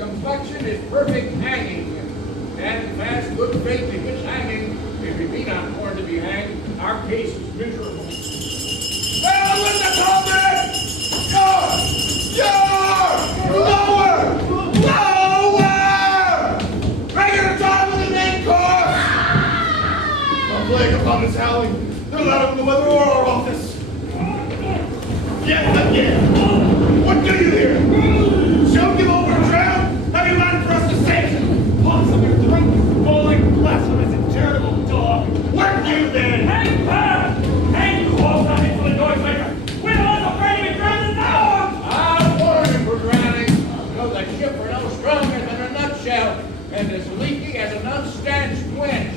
complexion is perfect hanging. Stand fast, good faith if it's hanging. If we be not born to be hanged, our case is miserable. Well, with the culprit! Lower! Regular time with the main course! A plague upon this howling. They're loud in the weather or our office. Yes, again. What do you here? Shall give over and drown? Have you mind for us to save? Possum and drink, falling blasphemous and charitable dog. Work you then! Hang fast! Hang you all that into the noise maker! We're not afraid to be drowned now! I'll warn him for drowning. No, the ship were no stronger than a nutshell, and as leaky as an unstanched winch.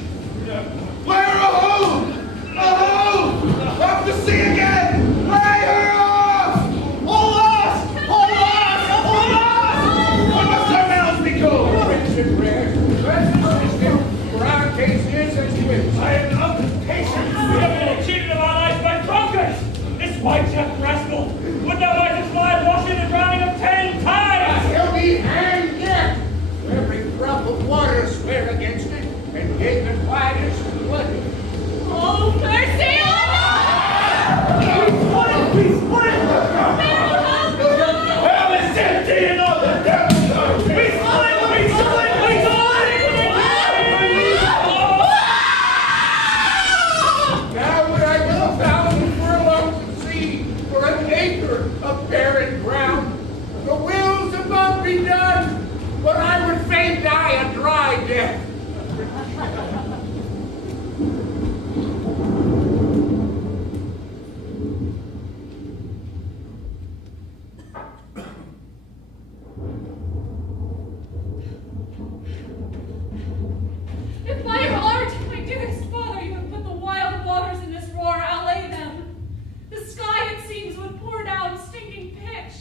Fire a hose! A hose! Off to sea again! Lay her off! Hold us! Hold us! Hold us! What must our mouths be called? Richard Rare, system, for our case is as which. I am not patient. We have been cheated of our lives by drunkards. This white-checked rascal would not like his life washed in the drowning of 10 times. He'll be hanged yet. Every drop of water swear against it, and gave it wide as blood. Oh, mercy on us! Please, split! Well, it's empty and all the depths. We split! Now would I go 1,000 furlongs at sea for an acre of barren ground. The will's above be done, but I would fain die a dry death. If by your art, my dearest father, you have put the wild waters in this roar, allay them. The sky, it seems, would pour down stinking pitch,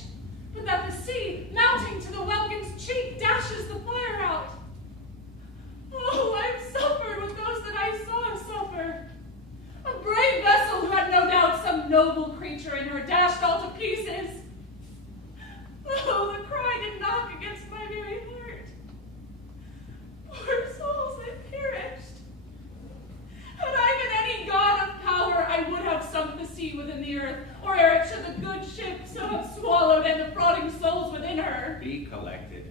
but that the sea, mounting to the welkin's cheek, dashes the fire out. Oh, I've suffered with those that I saw suffer. A brave vessel who had no doubt some noble creature in her dashed all to pieces. Oh, the cry did knock against my very heart. Poor souls that perished. Had I been any god of power, I would have sunk the sea within the earth, or ere it should the good ship so have swallowed and defrauding souls within her. Be collected.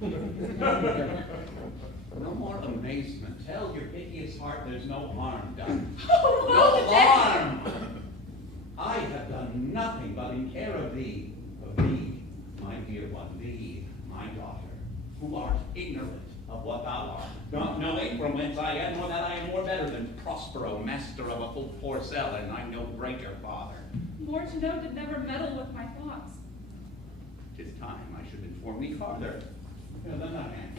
No more amazement. Tell your piteous heart there's no harm done. Oh, No woe to death! harm! I have done nothing but in care of thee, my dear one, thee, my daughter, who art ignorant of what thou art, not knowing from whence I am, nor that I am more better than Prospero, master of a full Porcel, and I no greater father. More to know did never meddle with my thoughts. 'Tis time I should inform thee farther. Here, then I am.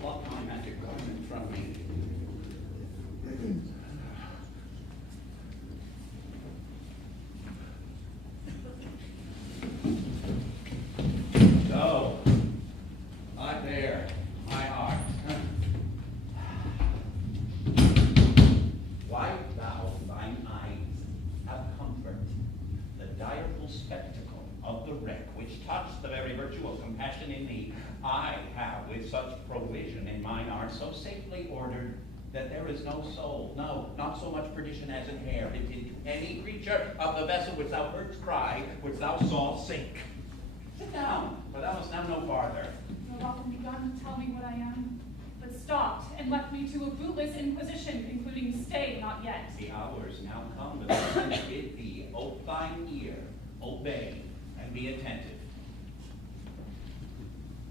Pluck my magic garment from me. So, I bear my heart. Wipe thou thine eyes, have comfort. The direful spectacle of the wreck, which touched the very virtue of compassion in thee, I have with such provision in mine art so safely ordered that there is no soul, no, not so much perdition as an hair, into any creature of the vessel which thou heardst cry, which thou sawest sink. Sit down, for thou must now no farther. You have often begun to tell me what I am, but stopped and left me to a bootless inquisition, concluding stay not yet. The hours now come that I bid thee, ope thine ear, obey, and be attentive.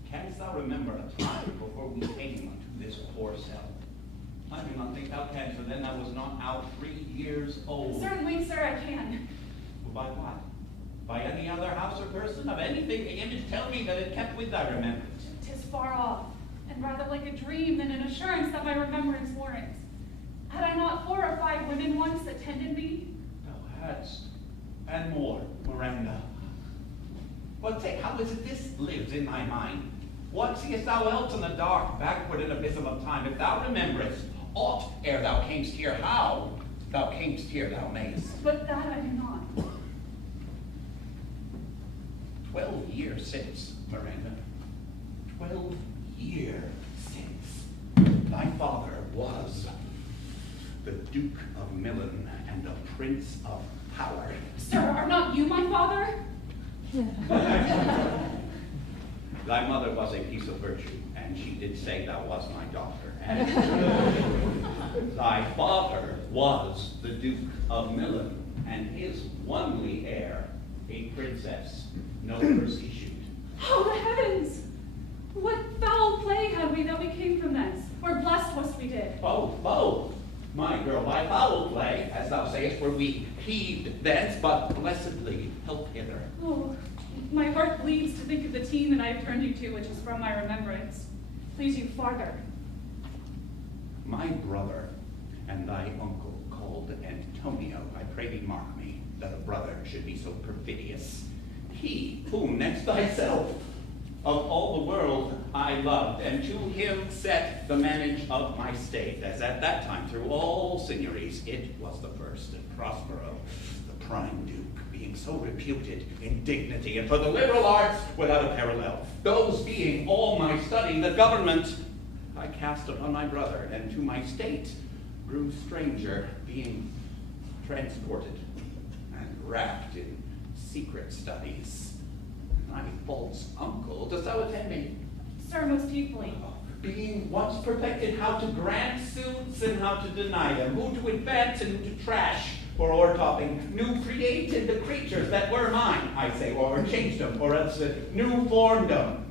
Canst thou remember a time before we came unto this poor cell? I do not think thou canst, for then thou was not out 3 years old. Certainly, sir, I can. Well, by what? By any other house or person? Of anything the image tell me that it kept with thy remembrance. 'Tis far off, and rather like a dream than an assurance that my remembrance warrants. Had I not 4 or 5 women once attended me? Thou hadst, and more, Miranda. But say, how is it this lives in thy mind? What seest thou else in the dark, backward and abyssum of time? If thou rememberest aught ere thou camest here, how thou camest here thou mayest. But that I do not. 12 years since, Miranda. Duke of Milan and a Prince of Power. Sir, are not you my father? Thy mother was a piece of virtue, and she did say thou was my daughter. And thy father was the Duke of Milan, and his only heir, a princess, no worse issued. Oh, the heavens! What foul play had we that we came from thence? Or blessed was we did? Both. My girl, by foul play, as thou sayest, were we heaved thence, but blessedly helped hither. Oh, my heart bleeds to think of the teen that I have turned you to, which is from my remembrance. Please you farther. My brother and thy uncle called Antonio, I pray thee mark me, that a brother should be so perfidious. He, whom next thyself, of all the world I loved, and to him set the manage of my state, as at that time through all signories it was the first, and Prospero, the prime duke, being so reputed in dignity, and for the liberal arts without a parallel, those being all my study, the government I cast upon my brother, and to my state grew stranger, being transported and wrapped in secret studies. My false uncle, dost thou attend me? Sir, most deeply. Being once perfected how to grant suits and how to deny them, who to advance and who to trash, for o'ertopping, new created the creatures that were mine, I say, or changed them, or else new formed them.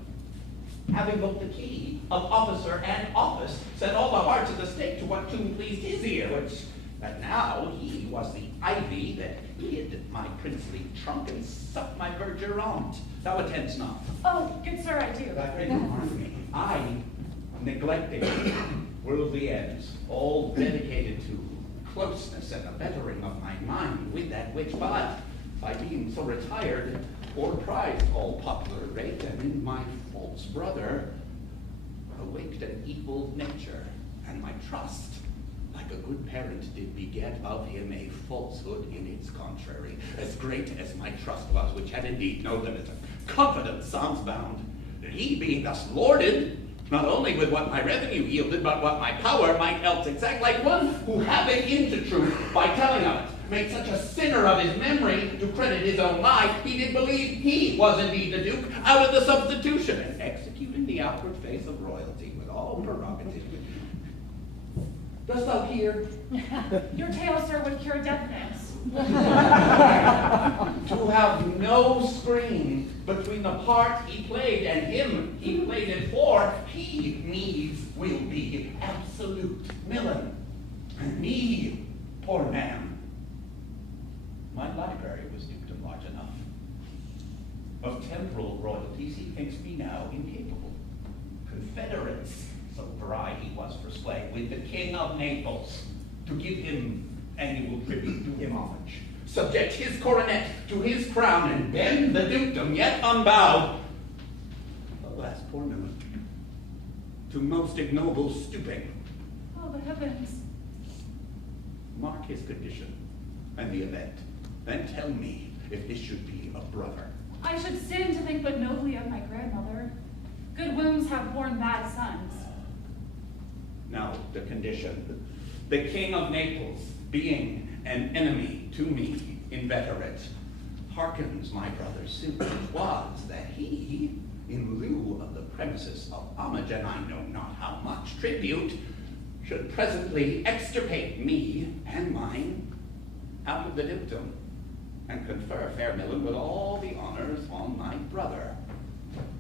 Having both the key of officer and office, set all the hearts of the state to what tune pleased his ear, which that now he was the ivy that hid my princely trunk and sucked my verdure on't. Thou attendst not. Oh, good sir, I do. Thy great harm me. I neglected worldly ends, all dedicated to closeness and a bettering of my mind with that which, but by being so retired, o'erprized all popular rate, and in my false brother awaked an evil nature, and my trust, like a good parent, did beget of him a falsehood in its contrary, as great as my trust was, which had indeed known them as a confident sans bound, that he being thus lorded, not only with what my revenue yielded, but what my power might else exact, like one who having into truth, by telling of it, made such a sinner of his memory to credit his own lie, he did believe he was indeed the duke out of the substitution, and executing the outward face of royalty with all prerogative. Dost thou hear? Your tale, sir, would cure deafness. To have no screen between the part he played and him he played it for, he needs will be absolute villain. And me, poor man, my library was dukedom large enough. Of temporal royalties he thinks me now incapable. Confederates, so dry he was for sway, with the king of Naples, to give him annual tribute, do him homage, subject his coronet to his crown, and bend the dukedom yet unbowed. Alas, poor Milan, to most ignoble stooping. Oh, the heavens. Mark his condition and the event, then tell me if this should be a brother. I should sin to think but nobly of my grandmother. Good wombs have borne bad sons. Now the condition. The king of Naples, being an enemy to me, inveterate, hearkens my brother's suit, was that he, in lieu of the premises of homage, and I know not how much tribute, should presently extirpate me and mine out of the dukedom, and confer fair Milan with all the honors on my brother.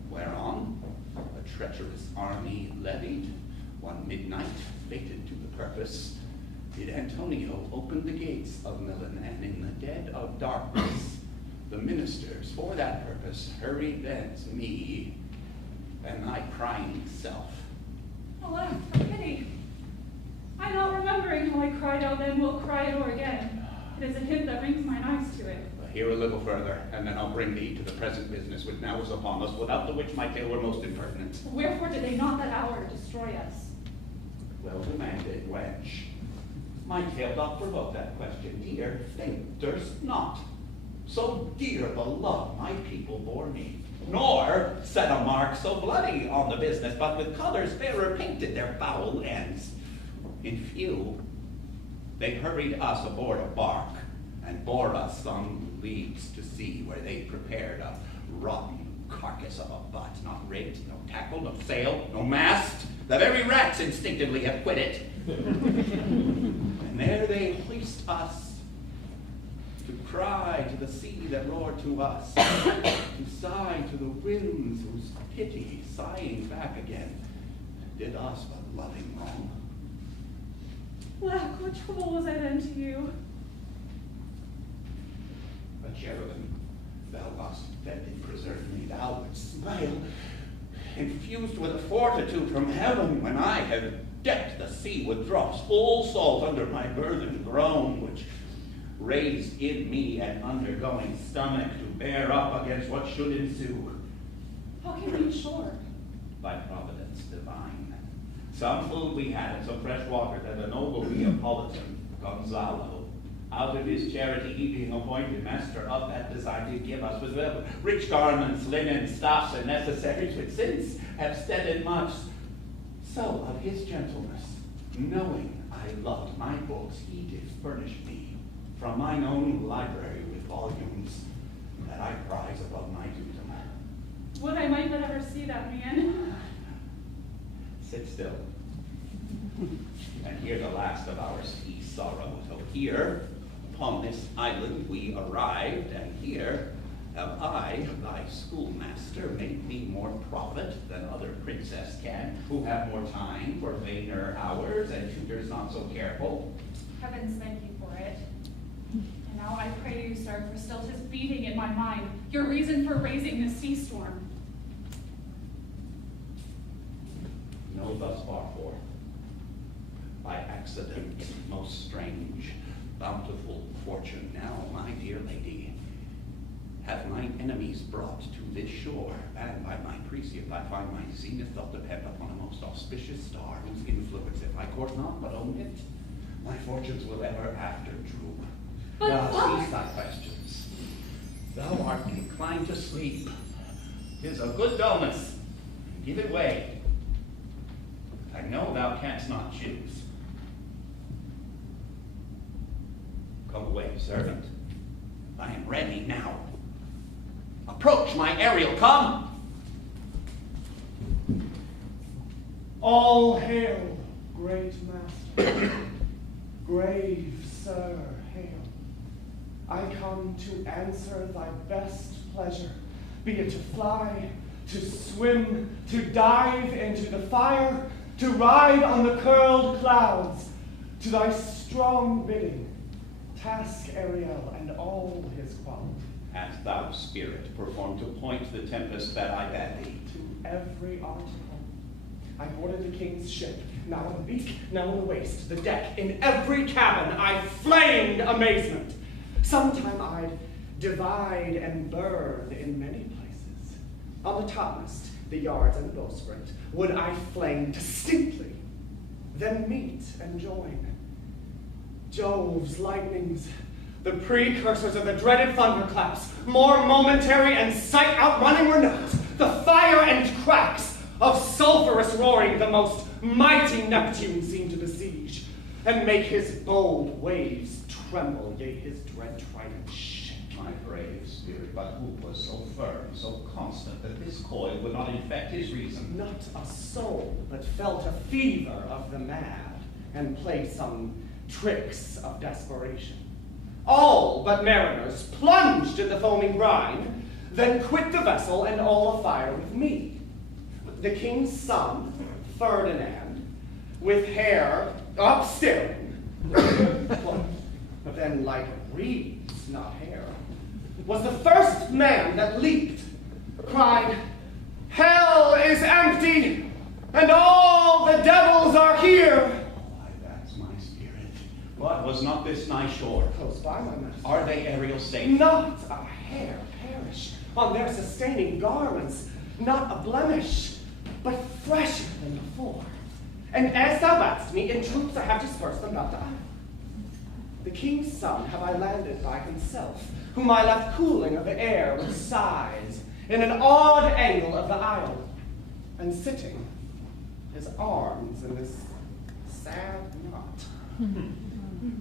Whereon a treacherous army levied, one midnight, fated to the purpose, did Antonio open the gates of Milan, and in the dead of darkness, the ministers for that purpose hurried thence me and my crying self. Alas, for pity. I not remembering how I cried out then will cry it o'er again. It is a hint that brings mine eyes to it. Hear a little further, and then I'll bring thee to the present business which now is upon us, without the which my tale were most impertinent. Wherefore did they not that hour destroy us? Well demanded, wench. My tale doth provoke that question, dear. They durst not. So dear the love my people bore me, nor set a mark so bloody on the business, but with colors fairer painted their foul ends. In few, They hurried us aboard a bark and bore us some leagues to sea, where they prepared a rotten carcass of a butt, not rigged, no tackle, no sail, no mast. The very rats instinctively have quit it. And there they hoist us to cry to the sea that roared to us, to sigh to the winds whose pity, sighing back again, did us but loving wrong. Lack, what trouble was I then to you? A cherubim, thou wast fed and preserved me, thou wouldst smile, infused with a fortitude from heaven, when I have decked the sea with drops full salt under my burthen groan, which raised in me an undergoing stomach to bear up against what should ensue. How came we ashore? By providence divine. Some food we had and some fresh water that the noble Neapolitan Gonzalo, out of his charity, he being appointed master of that design, did give us with rich garments, linen, stuffs, and necessaries, which since have steaded much. So of his gentleness, knowing I loved my books, he did furnish me from mine own library with volumes that I prize above my duty. Would I might but ever see that man. Sit still, and hear the last of our sea sorrow. So here, upon this island we arrived, and here have I, thy schoolmaster, made me more profit than other princess can, who have more time for vainer hours, and tutors not so careful. Heavens thank you for it. And now I pray you, sir, for still 'tis beating in my mind, your reason for raising the sea storm. Know thus far forth, by accident most strange, bountiful fortune, now, my dear lady, have mine enemies brought to this shore, and by my precept I find my zenith doth depend upon a most auspicious star, whose influence, if I court not but own it, my fortunes will ever after droop. But Now cease thy questions. Thou art inclined to sleep. 'Tis a good dullness. Give it way. I know thou canst not choose. Come away, servant. I am ready now. Approach, my Ariel, come! All hail, great master. Grave sir, hail. I come to answer thy best pleasure, be it to fly, to swim, to dive into the fire, to ride on the curled clouds, to thy strong bidding, task Ariel and all his quality. Hast thou, spirit, performed to point the tempest that I bade thee? To every article. I boarded the king's ship, now in the beak, now in the waist, the deck, in every cabin I flamed amazement. Sometime I'd divide and burn in many places. On the topmast, the yards and the bowsprit, would I flame distinctly, then meet and join. Jove's lightnings, the precursors of the dreaded thunderclaps, more momentary and sight outrunning were not. The fire and cracks of sulphurous roaring the most mighty Neptune seem to besiege, and make his bold waves tremble, yea, his dread trident shake. My brave spirit, but who was so firm, so constant, that this coil would not infect his reason? Not a soul but felt a fever of the mad, and played some tricks of desperation. All but mariners plunged in the foaming brine, then quit the vessel and all afire with me. The king's son, Ferdinand, with hair upstaring, but then like reeds, not hair, was the first man that leaped, cried, "Hell is empty, and all the devils are here." Why, that's my spirit. What, was not this nigh shore? Close by, my master. Are they aerial safe? Not a hair perish on their sustaining garments, not a blemish, but fresher than before. And as thou badst me, in troops I have dispersed them about the isle. The king's son have I landed by himself, whom I left cooling of the air with sighs in an odd angle of the isle, and sitting, his arms in this sad knot.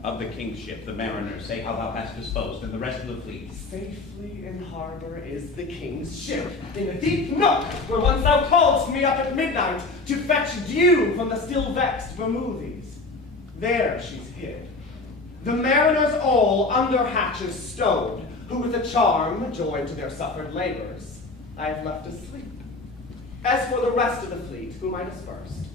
Of the king's ship, the mariners say how thou hast disposed, and the rest of the fleet. Safely in harbor is the king's ship, in the deep nook where once thou calledst me up at midnight to fetch dew from the still vexed Bermoothes. There she's hid. The mariners all under hatches stowed, who with a charm joined to their suffered labors, I have left asleep. As for the rest of the fleet, whom I dispersed,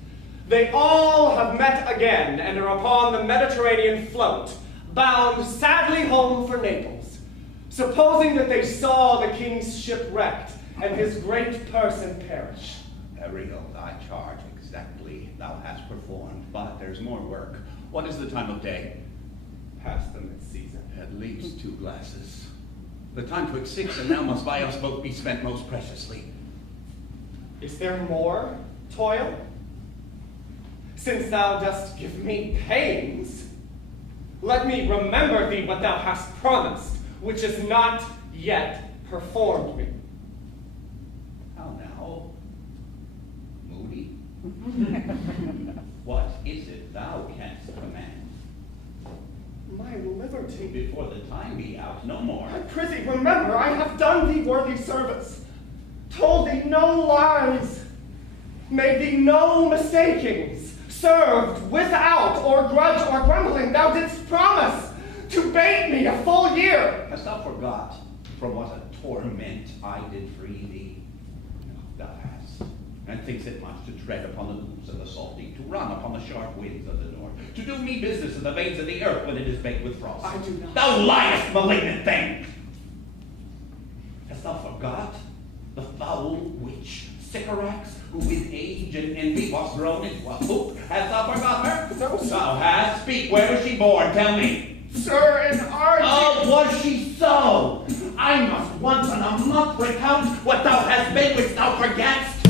they all have met again and are upon the Mediterranean float, bound sadly home for Naples, supposing that they saw the king's ship wrecked and his great person perish. Ariel, thy charge exactly thou hast performed, but there's more work. What is the time of day? Past the mid-season. At least 2 glasses. The time 'twixt 6, and now must by us both be spent most preciously. Is there more toil? Since thou dost give me pains, let me remember thee what thou hast promised, which is not yet performed me. How now? Moody? What is it thou canst command? My liberty. Before the time be out, no more. I prithee remember, I have done thee worthy service, told thee no lies, made thee no mistakings, served without or grudge or grumbling. Thou didst promise to bait me a full year. Hast thou forgot from what a torment I did free thee? Thou hast, and thinks it much to tread upon the hooves of the salty, to run upon the sharp winds of the north, to do me business in the veins of the earth when it is baked with frost. I do not. Thou liest, malignant thing! Hast thou forgot the foul witch Sycorax, who with age and envy was thrown into a hoop? Hast thou forgot her? No, sir. Thou hast. Speak, where was she born? Tell me. Sir, in Argent. Oh, was she so? I must once in a month recount what thou hast been which thou forgetst.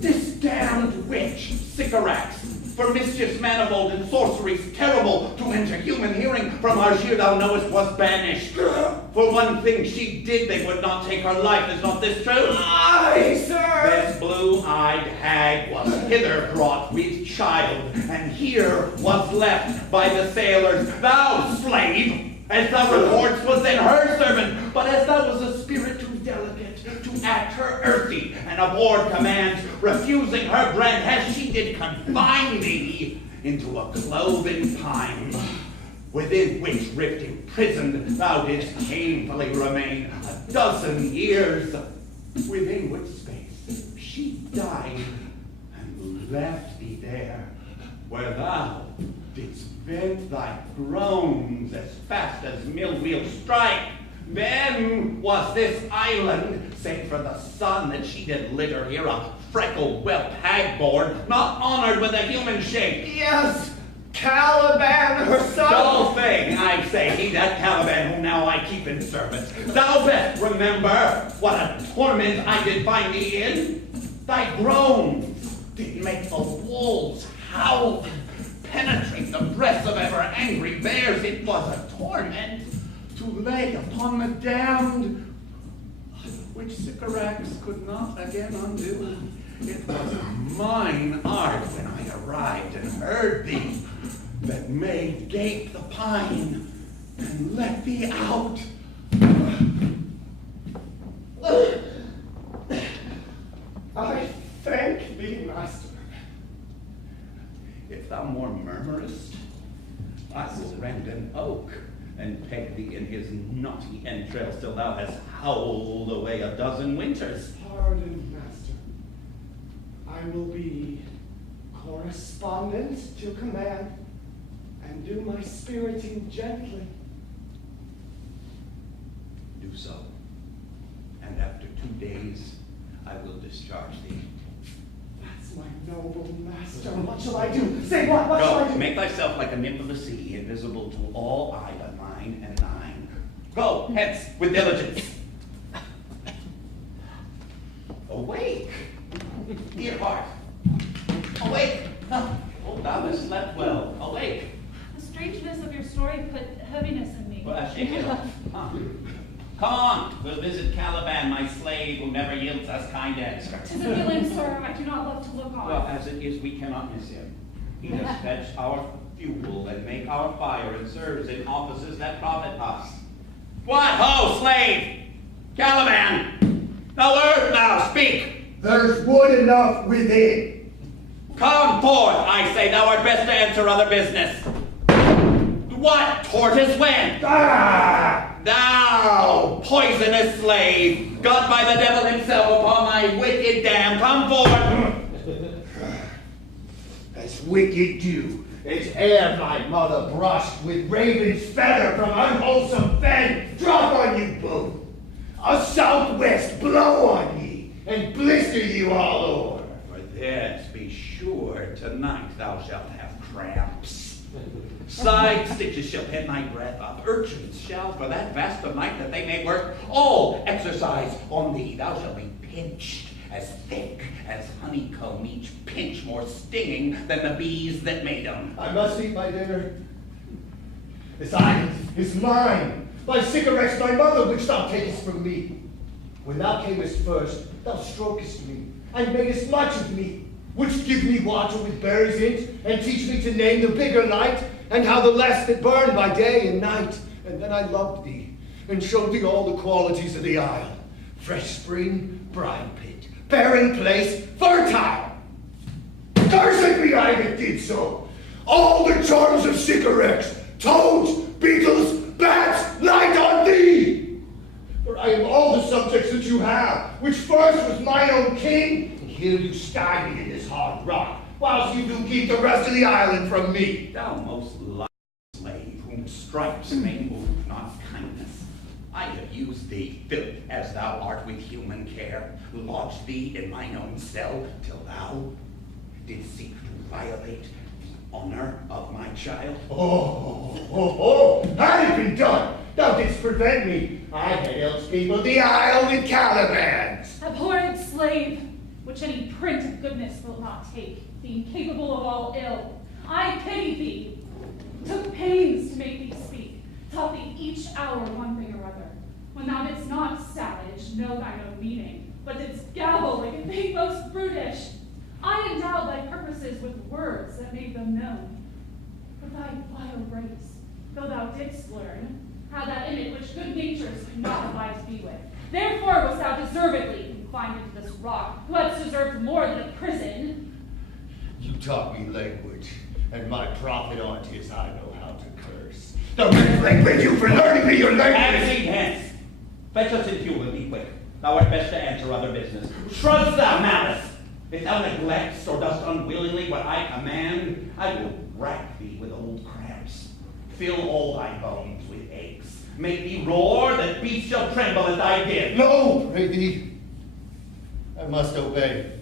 This damned witch, Sycorax, for mischiefs manifold and sorceries terrible to enter human hearing, from Argier thou knowest was banished. For one thing she did, they would not take her life. Is not this true? Aye, sir. This blue-eyed hag was hither brought with child, and here was left by the sailors. Thou, slave, as thou reports, was then her servant, but as thou was a spirit too delicate to act her earthy, and abhorred commands, refusing her bread, as she did confine thee into a cloven pine, within which rift imprisoned thou didst painfully remain 12 years, within which space she died, and left thee there, where thou didst vent thy groans as fast as mill wheels strike. Then was this island, save for the sun that she did litter here, a freckled whelp hag-born, not honored with a human shape. Yes, Caliban herself. Dull thing, I say, he that Caliban whom now I keep in service. Thou best remember what a torment I did find thee in. Thy groans did make the wolves howl, penetrate the breasts of ever angry bears. It was a torment to lay upon the damned, which Sycorax could not again undo. It was mine art when I arrived and heard thee that made gape the pine and let thee out. I thank thee, master. If thou more murmurest, I will rend an oak and peg thee in his knotty entrails till thou hast howled away 12 winters. Pardon, master. I will be correspondent to command and do my spiriting gently. Do so, and after 2 days I will discharge thee. That's my noble master. What shall I do? Say what? What shall I Go, do? make thyself like a nymph of the sea, invisible to all eye but mine and thine. Go, hence, with diligence. Awake, dear heart. Awake. Oh, thou hast slept well. Awake. The strangeness of your story put heaviness in me. Well, shake it off. Come on, we'll visit Caliban, my slave, who never yields us kind answer. 'Tis a villain, sir, I do not love to look on. Well, as it is, we cannot miss him. He has fetched our fuel and make our fire and serves in offices that profit us. What ho, slave! Caliban! Thou art now, speak! There's wood enough within. Come forth, I say, thou art best to answer other business. What, tortoise, when? Ah! Thou, poisonous slave, got by the devil himself upon thy wicked dam, come forth! As wicked do, as ere my mother brushed with raven's feather from unwholesome fen, drop on you both. A southwest blow on ye, and blister you all over. For this, be sure, tonight thou shalt have cramps. Side stitches shall pen thy breath up. Urchins shall, for that vast of night that they may work, all exercise on thee. Thou shalt be pinched as thick as honeycomb, each pinch more stinging than the bees that made 'em. I must eat my dinner. This island is mine. My cigarettes, my mother, which thou takest from me. When thou camest first, thou strokest me, and madest much of me, which give me water with berries in't, and teach me to name the bigger light, and how the less that burn by day and night. And then I loved thee, and showed thee all the qualities of the isle. Fresh spring, brine pit, barren place, fertile. Cursed be I that did so. All the charms of sycorax, toads, beetles, bats, light on thee. For I am all the subjects that you have, which first was mine own king, and here you stye me in this hard rock, whilst you do keep the rest of the island from me. Thou most light slave, whom stripes may move, not kindness. I have used thee, filth as thou art, with human care, lodged thee in mine own cell, till thou didst seek to violate the honor of my child. Had it been done, thou didst prevent me. I had else peopled the isle with Calibans. Abhorrent slave, which any print of goodness will not take, being capable of all ill. I pity thee, took pains to make thee speak, taught thee each hour one thing or other. When thou didst not savage, know thine own meaning, but didst gabble like a thing most brutish. I endowed thy purposes with words that made them known. But thy vile race, though thou didst learn, had that in it which good natures could not abide to be with. Therefore wast thou deservedly confined into this rock, who hadst deserved more than a prison. You taught me language, and my profit on't is I know how to curse. The red plague with you for learning me your language. Absent hence! Fetch us in fuel and be quick. Thou art best to answer other business. Shrugs thou malice! If thou neglects or dost unwillingly what I command, I will rack thee with old cramps. Fill all thy bones with aches. Make thee roar that beasts shall tremble at thy din. No, pray thee. I must obey.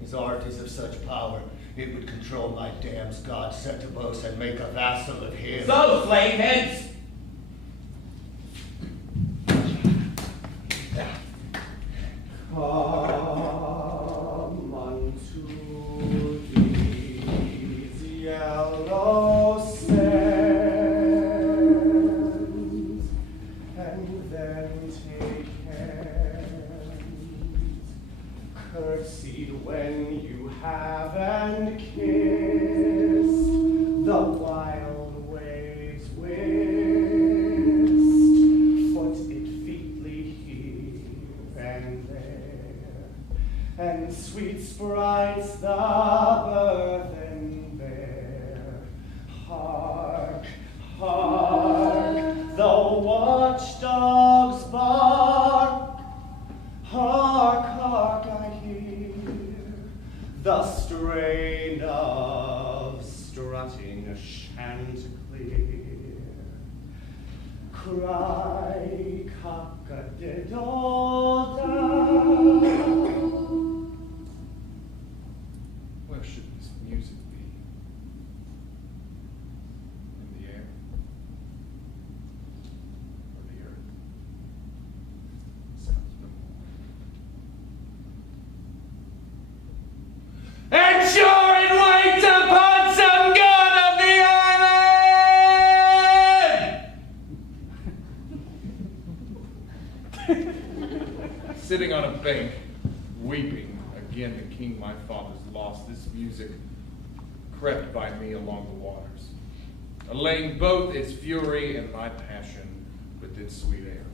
His art is of such power, it would control my damn's god Setibos and make a vassal of him. So, slave heads! Come unto these yellow sands, and then take hands, curtsied when you have, and kissed the wild waves whist, foot it featly here and there, and sweet sprites the burthen bear. Hark, hark, the watchdogs bark. Hark, hark, I hear the strain of strutting chanticleer. Cry cock-a-diddle-dow. Where should this music be? In the air? Or the earth? Sounds no more. Ensure and wait upon some god of the island! Sitting on a bank, weeping, again the king my father's lost, this music crept by me along the waters, allaying both its fury and my passion with its sweet air.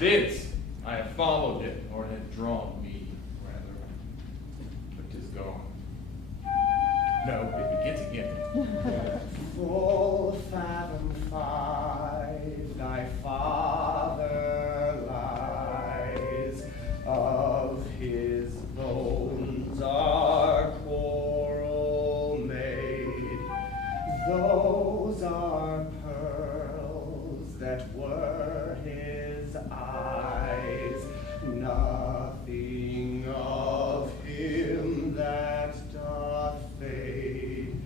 This I have followed it, or it had drawn me, rather, but 'tis gone. No, it begins again. Full fathom 5, thy father lies, of his bones are coral made. Those are pearls that were his eyes, nothing of him that doth fade,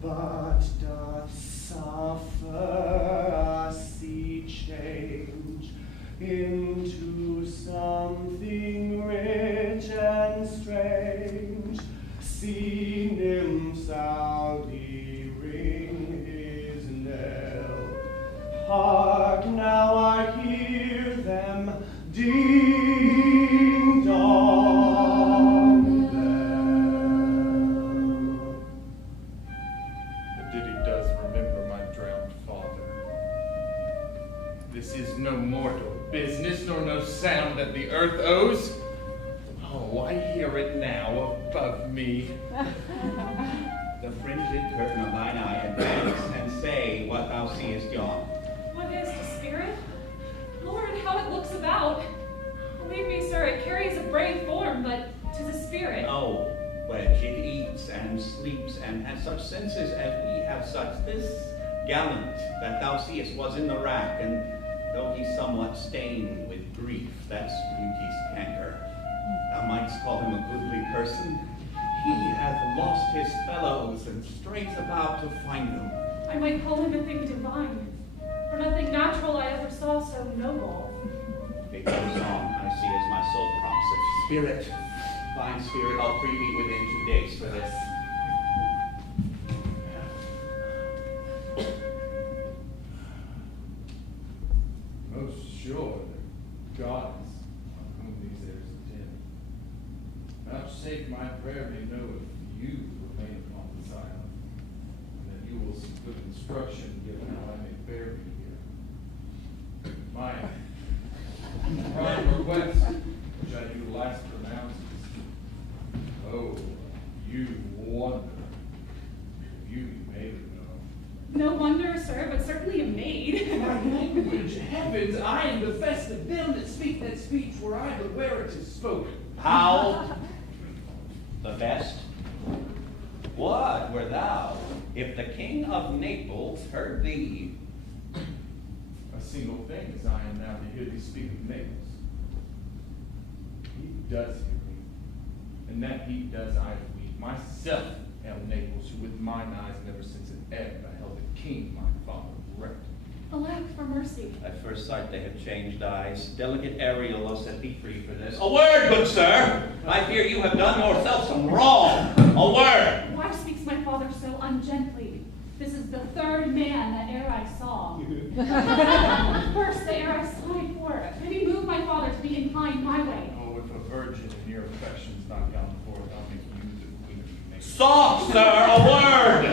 but doth suffer a sea change into something rich and strange. Sea nymphs loudly ring his knell. Hark, now I hear them ding dong bell. The ditty does remember my drowned father. This is no mortal business, nor no sound that the earth owes. Oh, I hear it now above me. The fringed curtain of thine eye advance and say what thou seest yon. What is the spirit? Lord, how it looks about. Believe me, sir, it carries a brave form, but 'tis a spirit. No, wedge, it eats and sleeps and has such senses as we have such. This gallant that thou seest was in the rack, and though he's somewhat stained with grief, that's beauty's canker. Thou mightst call him a goodly person. He hath lost his fellows and strays about to find them. I might call him a thing divine, for nothing natural I ever saw so noble. It goes on, I see as my soul prompts it. Spirit, fine spirit, I'll free thee within 2 days for this. Most sure the gods on whom these airs attend. Vouchsafe my prayer may know if you remain upon this island, and that you will some good instruction give how I may bear me here. My prime request, which I do last pronounce, is, oh, you wonder, you may know. No wonder, sir, but certainly a maid. My language, heavens, I am the best of them that speak that speech were I but where it is spoken. How? The best? What were thou, if the king of Naples heard thee? A single thing as I am now to hear thee speak of Naples. He does hear me, and that he does I weep. Myself held Naples, who with mine eyes never since it ebbed beheld the king my father wrecked. Alack for mercy. At first sight they have changed eyes. Delicate Ariel, I'll set thee free for this. A word, good sir! I fear you have done yourself some wrong. A word! Why speaks my father so ungently? This is the third man that e'er I saw. First, the ere I saw before. Maybe move my father to be inclined my way. Oh, if a virgin in your affections not gone forth, I'll make you the queen of Naples. Soft, sir, a word!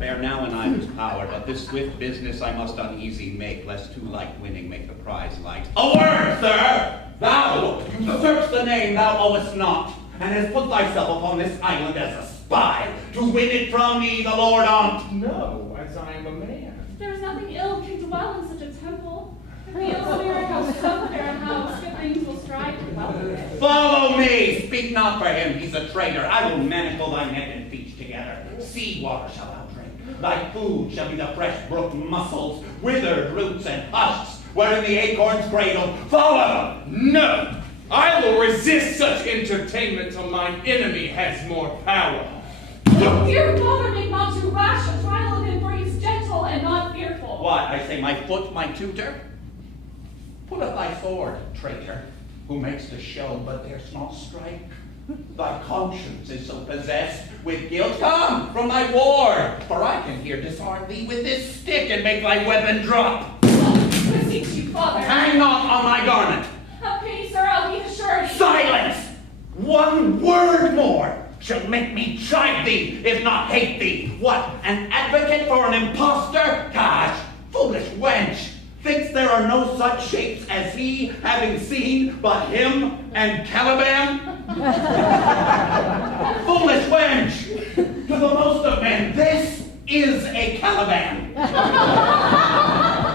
Bear now in Ivan's power, but this swift business I must uneasy make, lest too light winning make the prize light. A word, sir! Thou usurpst the name thou owest not, and hast put thyself upon this island as a spy, to win it from me, the Lord on't. No, as I am a man. There is nothing ill can dwell in such a temple. If the ill spirit goes so fair a house, good things will strive to welcome it. Follow me! Speak not for him, he's a traitor. I will manacle thy neck and feet together. Sea water shalt thou drink. Thy food shall be the fresh brook mussels, withered roots and husks, wherein the acorns cradle. Follow! No! I will resist such entertainment till mine enemy has more power. Dear father, make not too rash a trial of him, for he is gentle and not fearful. What, I say my foot, my tutor? Put up thy sword, traitor, who makes the show but dares not strike. Thy conscience is so possessed with guilt. Come from thy ward, for I can here disarm thee with this stick and make thy weapon drop. Beseech you, father. Hang not on my garment. Have pity, sir, I'll be assured. Silence! One word more. shall make me chide thee, if not hate thee. What, an advocate for an impostor? Gosh, foolish wench! Thinks there are no such shapes as he, having seen but him and Caliban? Foolish wench! To the most of men, this is a Caliban.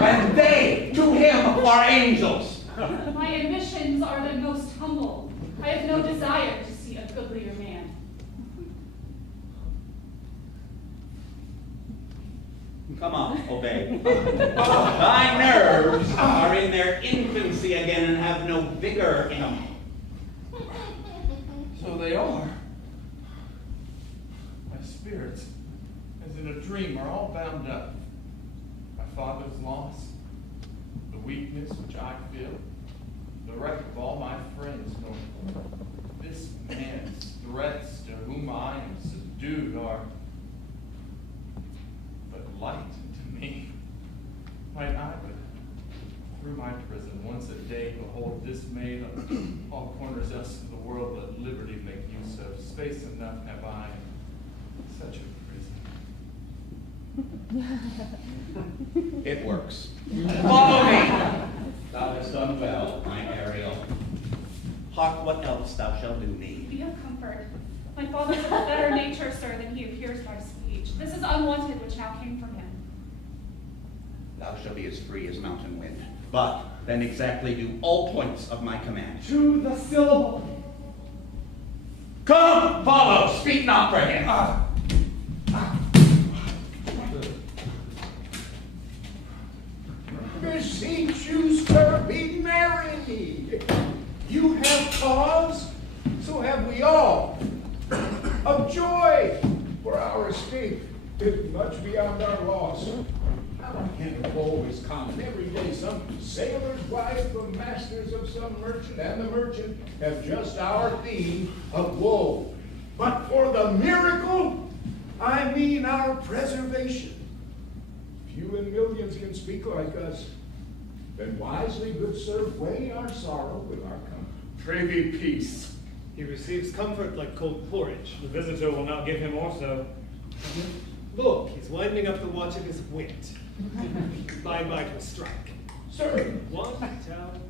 And they, to him, are angels. My ambitions are the most humble. I have no desire to see a goodlier man. Come on, obey. Thy nerves are in their infancy again and have no vigor in them. So they are. My spirits, as in a dream, are all bound up. My father's loss, the weakness which I feel, the wreck of all my friends, nor this man's threats to whom I am subdued are but light to me. Might I but through my prison once a day behold this maid on all corners else of the world, let liberty make use of. Space enough have I in such a prison. It works. Follow me! Thou hast done well, my Ariel. Hark what else thou shalt do me. Be of comfort. My father is of better nature, sir, than he appears by speech. This is unwanted which now came from him. Thou shalt be as free as mountain wind. But then exactly do all points of my command. To the syllable. Come, follow, speak not for him. Beseech you, sir, be merry. You have cause, so have we all, of joy, for our escape is much beyond our loss. How can it always come every day some sailor's wife, the masters of some merchant, and the merchant have just our theme of woe. But for the miracle, I mean our preservation. Few in millions can speak like us. Then wisely, good sir, weigh our sorrow with our comfort. Privy peace. He receives comfort like cold porridge. The visitor will not give him also. Look, he's winding up the watch of his wit. By to strike. Sir, One town.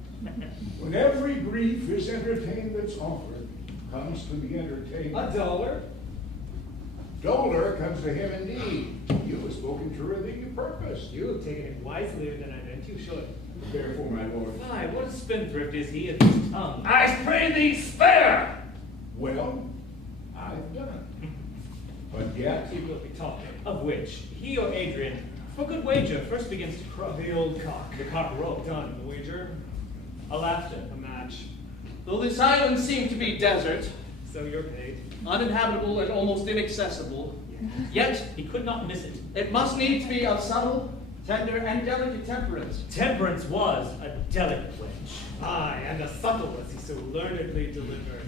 when every grief is entertained that's offered, comes to the entertained. $1. Dolour comes to him indeed. You have spoken truer than you purposed. You have taken it wiselier than I meant you should. Therefore, my lord. Why, what a spendthrift is he of his tongue? I pray thee spare! Well, I've done. But yet, He will be talking. Of which, he or Adrian, for good wager, first begins to crow. The old cock. The cock row. Done. The wager. A laughter. A match. Though this island seem to be desert, So you're paid. uninhabitable and almost inaccessible, yet He could not miss it. it must needs be of subtle, tender, and delicate temperance. Temperance was a delicate wench. Aye, and a subtle was he so learnedly delivered.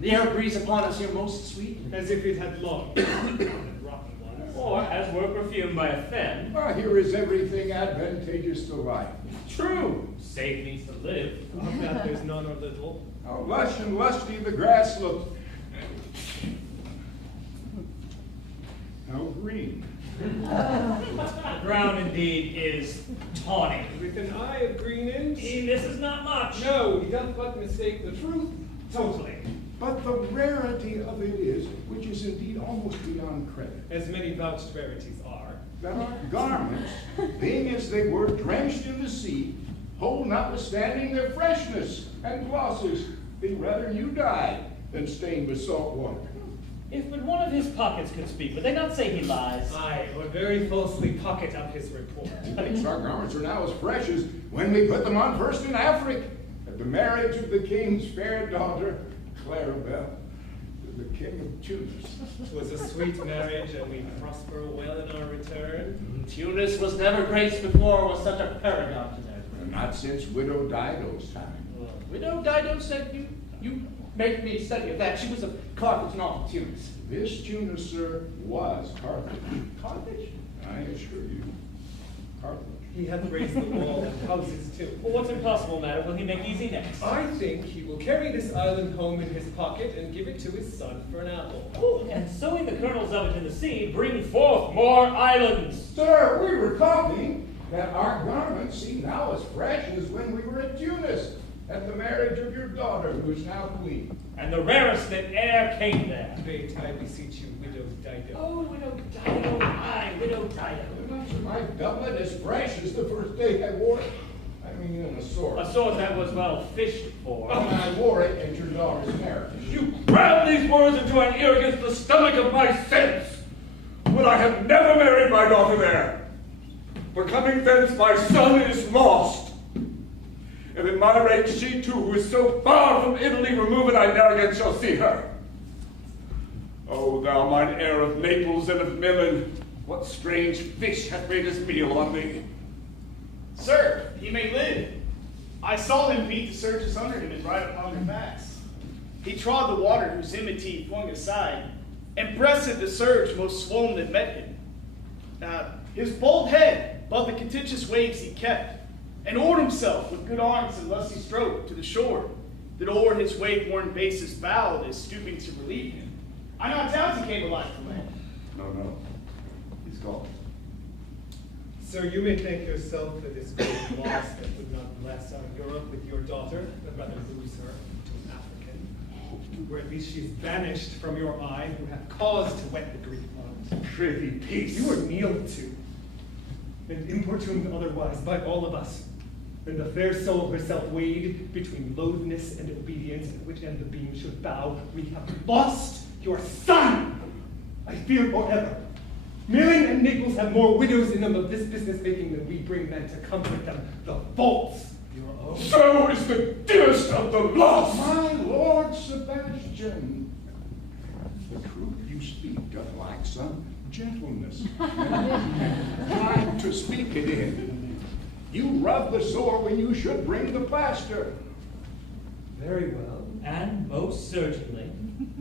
The air breeze upon us here most sweet. As if it had long and rocky ones. Or as were perfumed by a fen. here is everything advantageous to life. True. Save needs to live. Of that there's none or little. How lush and lusty the grass looks. How green. The ground indeed is tawny. With an eye of green inch. He misses not much. No, he doth but mistake the truth. Totally. But the rarity of it is, which is indeed almost beyond credit, As many vouched rarities are. that our garments, being as they were drenched in the sea, hold notwithstanding their freshness and glosses, be rather you died than stained with salt water. If but one of his pockets could speak, would they not say he lies? Aye, or very falsely pocket up his report. Thinks our garments are now as fresh as when we put them on first in Africa, at the marriage of the king's fair daughter, Clarabelle, to the king of Tunis. 'Twas a sweet marriage, and we prosper well in our return. Tunis was never graced before with such a paragon to their grace. Not since widow Dido's time. Widow Dido said you make me study of that. She was of Carthage, not of Tunis. This Tunis, sir, was Carthage. Carthage? I assure you, Carthage. He hath raised the wall and houses too. Well, what's impossible, madam, will he make easy next? I think he will carry this island home in his pocket and give it to his son for an apple. Oh, and sowing the kernels of it in the sea, bring forth more islands. Sir, we were talking that our garments seem now as fresh as when we were at Tunis, at the marriage of your daughter, who is now queen. And the rarest that e'er came there. Wait, I beseech you, widow Dido. Oh, widow Dido, aye, widow Dido. My doublet as fresh as the first day I wore it. I mean, in a sword. A sword that was well fished for. And I wore it at your daughter's marriage. You cram these words into an ear against the stomach of my sense. Would I have never married my daughter there. For coming thence my son is lost. And in my reign she too, who is so far from Italy removed, I ne'er again shall see her. O thou mine heir of Naples and of Milan, what strange fish hath made his meal on thee? Sir, he may live. I saw him beat the surges under him and ride upon their backs. He trod the water whose enmity flung aside, and breasted the surge most swoln that met him. His bold head above the contentious waves he kept, and oared himself with good arms and lusty stroke to the shore, that o'er his wave-worn bases bowed as stooping to relieve him. I not doubt he came alive to land. No. He's gone. Sir, you may thank yourself for this great loss that would not bless our Europe with your daughter, but rather lose her to an African, where at least she is banished from your eye, who hath cause to wet the Greek blood. Prithee, peace. You are kneeled to, and importuned otherwise by all of us, and the fair soul herself weighed between loathness and obedience, at which end the beam should bow. We have lost your son, I fear forever. Milan and Naples have more widows in them of this business making than we bring men to comfort them. The faults of your own. So is the dearest of the lost. My Lord Sebastian, the truth you speak doth lack some gentleness. Time to speak it in. You rub the sore when you should bring the plaster. Very well. And most certainly.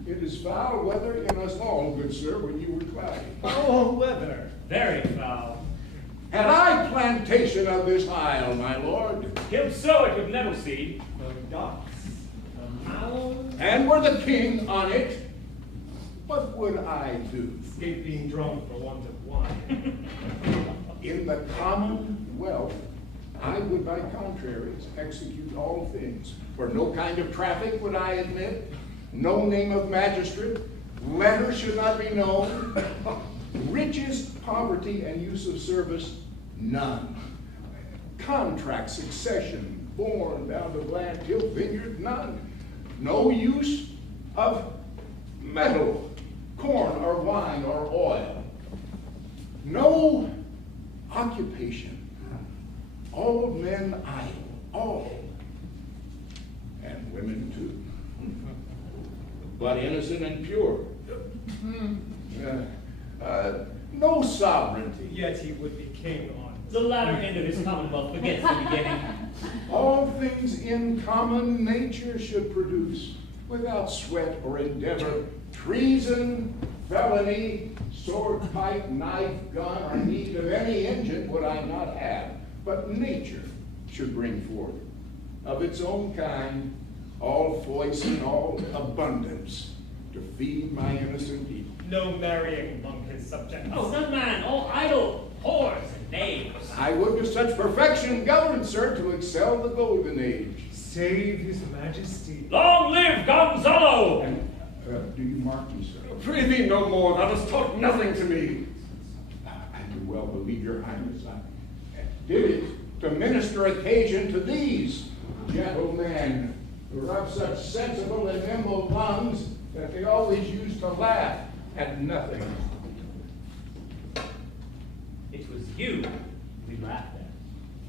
It is foul weather in us all, good sir, when you were cloudy. Foul weather. Very foul. Had I plantation of this isle, my lord, Him sow it with nettle seed. The ducks, the mounds, and were the king on it, what would I do? escape being drawn for want of wine. In the commonwealth, I would by contraries execute all things. For no kind of traffic would I admit, no name of magistrate, letters should not be known, riches, poverty, and use of service, none. Contract succession, born down to land till vineyard, none. No use of metal, corn or wine or oil. No occupation. All men idle, all. And women too. But innocent and pure. No sovereignty. Yet he would be king on The latter end of his commonwealth forgets the beginning. All things in common nature should produce, without sweat or endeavor, treason, felony, sword, pike, knife, gun, or need of any engine would I not have, but nature should bring forth, of its own kind, all voice and all abundance, to feed my innocent people. no marrying among his subjects. Oh, none man, all idle, whores and knaves. I would to such perfection govern, sir, to excel the golden age. Save his majesty. Long live Gonzalo! And do you mark me, sir? Prithee no more, thou hast taught nothing to me. I do well believe your highness. I did it to minister occasion to these gentlemen who are of such sensible and nimble lungs that they always used to laugh at nothing. It was you we laughed at.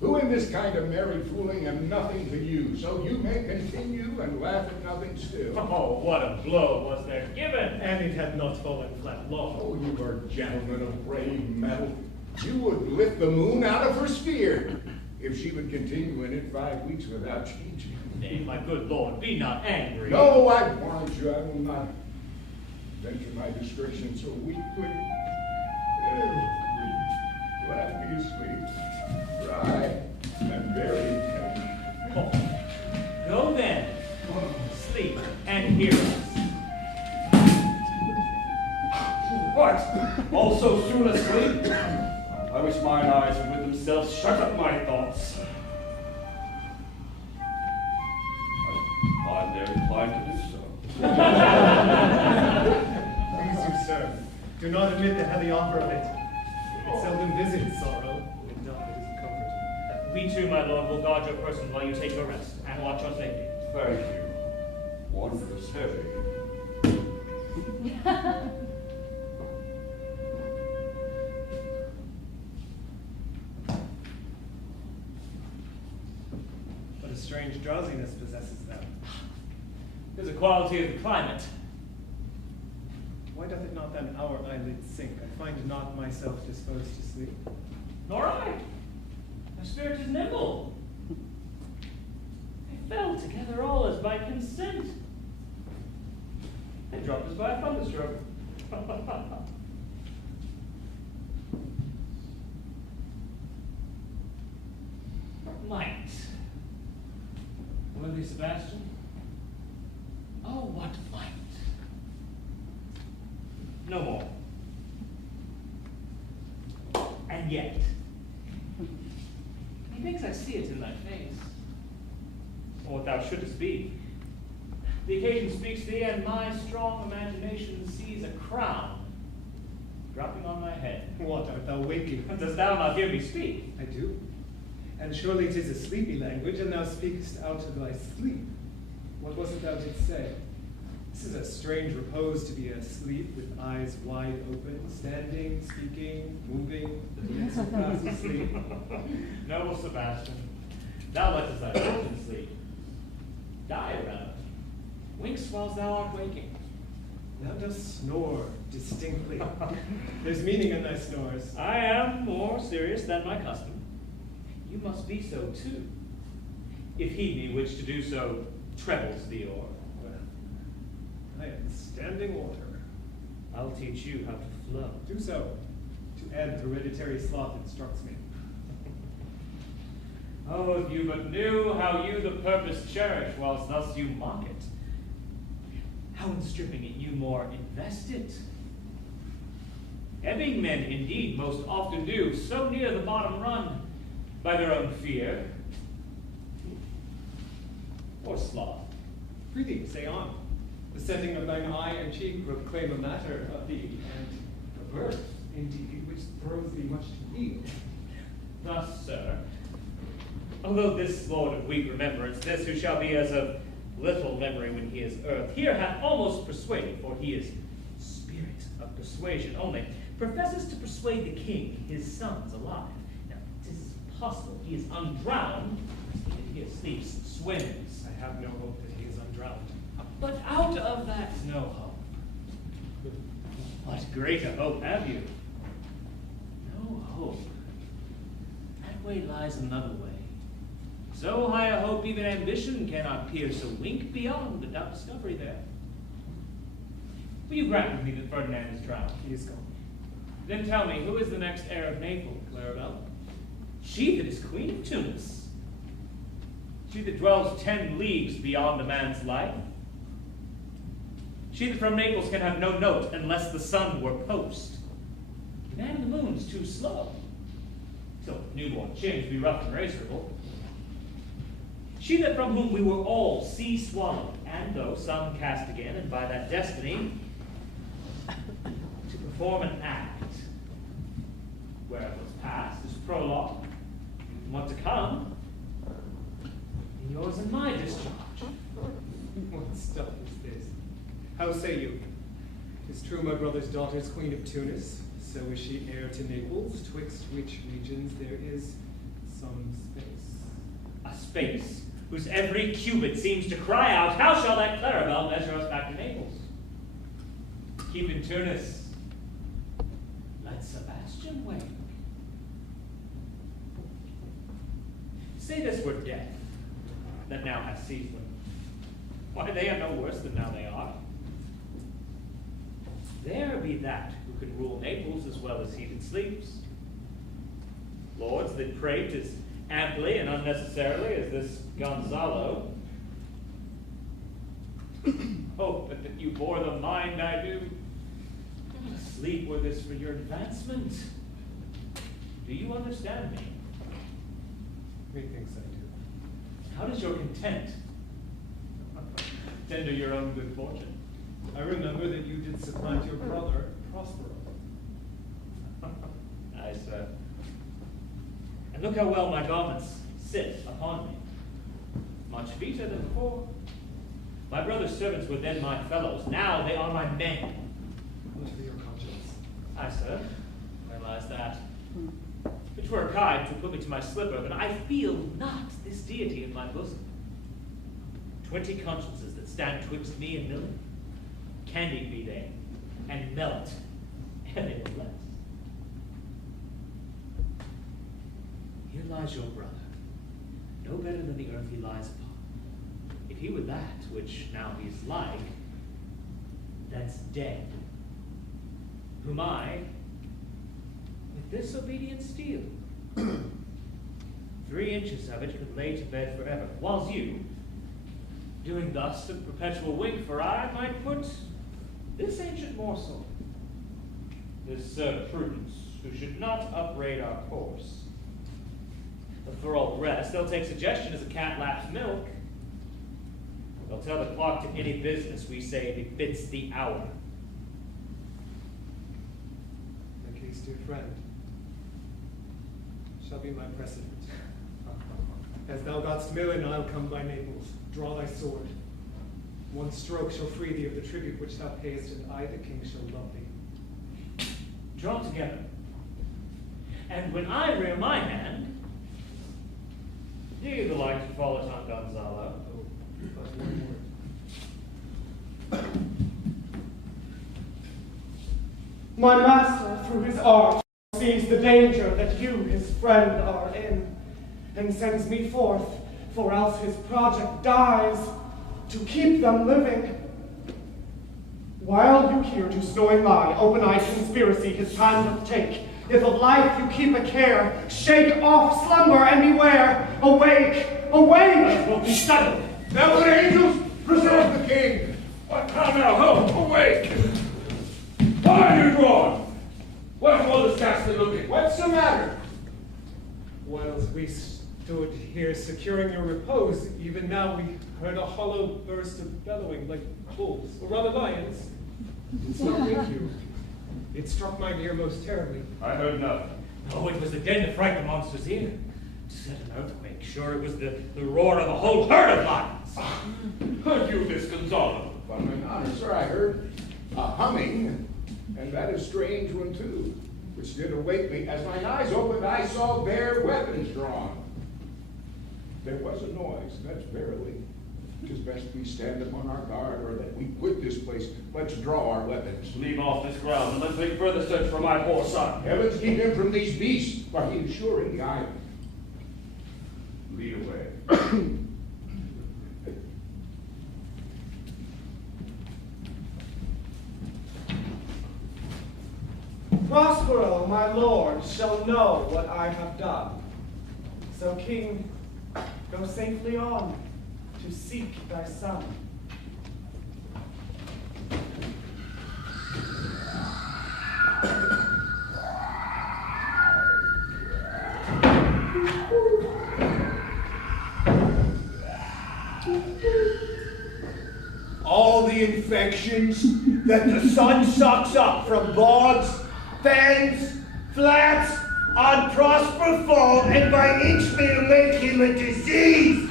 Who in this kind of merry fooling am nothing to you, so you may continue and laugh at nothing still. Oh, what a blow was there given! And it had not fallen flat long. Oh, you are gentlemen of brave metal. You would lift the moon out of her sphere if she would continue in it 5 weeks without changing. Nay, my good lord, be not angry. No, I warrant you, I will not venture my discretion so weakly. Let me sleep. Dry and very tender. Go then, sleep and hear us. What? All so soon asleep? I wish mine eyes would with themselves shut up my thoughts. I find they're inclined to do so. Please, sir, do not admit the heavy offer of it. It seldom visits sorrow, and not it is comfort. We too, my lord, will guard your person while you take your rest and watch your safety. Thank you. Wondrous heavy. But a strange drowsiness possesses them. It is a quality of the climate. Why doth it not then our eyelids sink? I find not myself disposed to sleep. Nor I. My spirit is nimble. They fell together all as by consent. They dropped as by a thunderstroke. Might. Worthy Sebastian? Oh, what might. No more. And yet, methinks I see it in thy face. Or what thou shouldst be. The occasion speaks thee, and my strong imagination sees a crown dropping on my head. What, art thou waking? Dost thou not hear me speak? I do. And surely 'tis a sleepy language, and thou speakest out of thy sleep. What was it thou didst say? This is a strange repose to be asleep with eyes wide open, standing, speaking, moving, yet so fast asleep. Noble Sebastian, thou lettest thy children sleep. Die around. Winks whilst thou art waking. Thou dost snore distinctly. There's meaning in thy snores. I am more serious than my custom. You must be so too. If he be which to do so trebles the oar. Well, I am standing water. I'll teach you how to flow. Do so. To add hereditary sloth instructs me. Oh, if you but knew how you the purpose cherish, whilst thus you mock it. How in stripping it you more invest it. Ebbing men indeed most often do, so near the bottom run, by their own fear. Or sloth. Prithee, say on. The setting of thine eye and cheek proclaim a matter of thee, and a birth, indeed, which throws thee much to yield. Thus, sir, although this lord of weak remembrance, this who shall be as of little memory when he is earth, here hath almost persuaded, for he is spirit of persuasion only, professes to persuade the king his sons alive. Now, 'tis possible he is undrowned, he sleeps, swims. I have no hope that he is undrowned. But out of that no hope. What greater hope have you? No hope. That way lies another way. So high a hope even ambition cannot pierce a wink beyond without discovery there. Will you grant with me that Ferdinand is drowned? He is gone. Then tell me, who is the next heir of Naples, Clarabelle? She that is queen of Tunis. She that dwells 10 leagues beyond a man's life. She that from Naples can have no note unless the sun were post. The man in the moon's too slow, till newborn chins be rough and razorable. She that from whom we were all sea swallowed, and though some cast again, and by that destiny, to perform an act, where what's past is prologue, and what to come, in yours and my discharge. What stuff is this? How say you? 'Tis true my brother's daughter's queen of Tunis, so is she heir to Naples, twixt which regions there is some space. A space whose every cubit seems to cry out, how shall that Clarabelle measure us back to Naples? Keep in Tunis, let Sebastian wake. Say this were death, that now hath seized them. Why, they are no worse than now they are. There be that who can rule Naples as well as he that sleeps. lords that prate as amply and unnecessarily as this Gonzalo. Oh, but that you bore the mind I do. Asleep were this for your advancement. Do you understand me? Methinks I do. How does your content tender your own good fortune? I remember that you did supplant your brother, Prospero. Aye, sir. And look how well my garments sit upon me. Much fitter than before. My brother's servants were then my fellows. Now they are my men. Much for your conscience. Aye, sir. Where lies that? It were a guide to put me to my slipper, but I feel not this deity in my bosom. 20 consciences that stand twixt me and Millie. Candied be they, and melt, and they will bless. Here lies your brother, no better than the earth he lies upon. If he were that which now he's like, that's dead, whom I, with this obedient steel, 3 inches of it could lay to bed forever, whilst you, doing thus a perpetual wink for I might put this ancient morsel, this Prudence, who should not upbraid our course. But for all the rest, they'll take suggestion as a cat laps milk. They'll tell the clock to any business we say befits the hour. The case, dear friend, shall be my precedent. As thou godst Millen, I'll come by Naples. Draw thy sword. One stroke shall free thee of the tribute which thou payest, and I, the king, shall love thee. Draw together. And when I rear my hand, do you the like to fall upon Gonzalo? Oh, but one word. My master, through his art, sees the danger that you, his friend, are in, and sends me forth, for else his project dies, to keep them living. While you here do snoring lie, open-eyed conspiracy his time doth take. If of life you keep a care, shake off slumber and beware. Awake, awake! That will be settled. Now, good angels, preserve the king. What time now? Ho, awake! Why are you drawn? What all this ghastly looking? What's the matter? Whilst we stood here securing your repose, even now we heard a hollow burst of bellowing like bulls, or rather lions. It's not with you. It struck my ear most terribly. I heard nothing. Oh, it was the din that frightened the monster's ear. To set an earthquake, sure it was the roar of a whole herd of lions. Heard you this, Gonzalo? Well, my honor, sir, I heard a humming, and that is strange one too, which did awake me. As mine eyes opened, I saw bare weapons drawn. There was a noise, that's verily. 'Tis best we stand upon our guard, or that we quit this place. Let's draw our weapons. Leave off this ground, and let's make further search for my poor son. Heavens keep him from these beasts, for he is sure in the island. Lead away. Prospero, my lord, shall know what I have done. So, king, go safely on to seek thy son. All the infections that the sun sucks up from bogs, fens, flats, on Prosper fall, and by inch may make him a disease.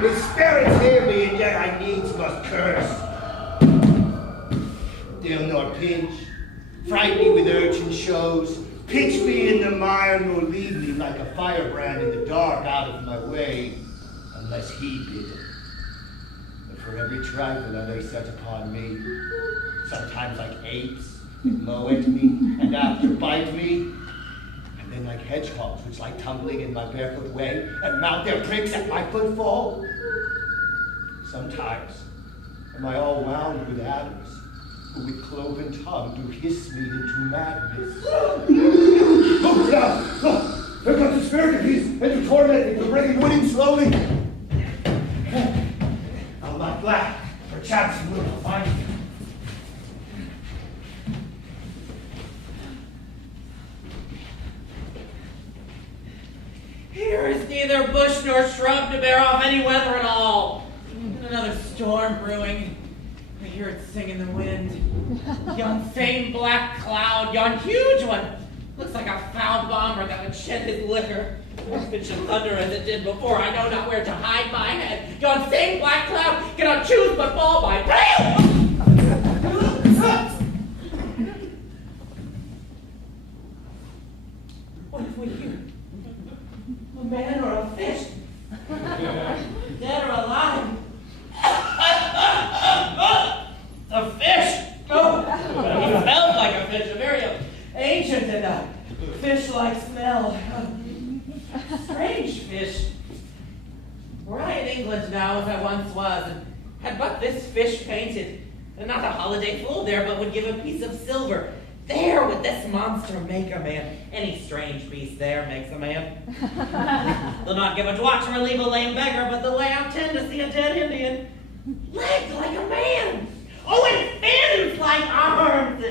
His spirits hear me, and yet I needs must curse. They'll nor pinch, fright me with urchin shows, pitch me in the mire, nor leave me like a firebrand in the dark out of my way, unless he bid it. But for every trifle that they set upon me, sometimes like apes, they mow at me, and after bite me, and then like hedgehogs which like tumbling in my barefoot way, and mount their pricks at my footfall. Sometimes am I all wound with atoms, who with cloven tongue do hiss me into madness. Look now! There comes the spirit of his, and to torment me, to bring him winning slowly. I'm not glad, perchance he will find me. Here is neither bush nor shrub to bear off any weather at all. And another storm brewing. I hear it sing in the wind. Yon same black cloud, yon huge one, looks like a foul bomber that would shed his liquor. It should thunder as it did before. I know not where to hide my head. Yon same black cloud cannot choose but fall by. What if we hear? A man or a fish? Dead or alive? A fish! Oh, he smelled like a fish, a very ancient and fish-like smell. Strange fish. Were I in England now as I once was, and had but this fish painted, and not a holiday fool there, but would give a piece of silver, there would this monster make a man. Any strange beast there makes a man. They'll not give a twat to relieve a lame beggar, but they'll lay out 10 to see a dead Indian. Legs like a man. Oh, and fins like arms.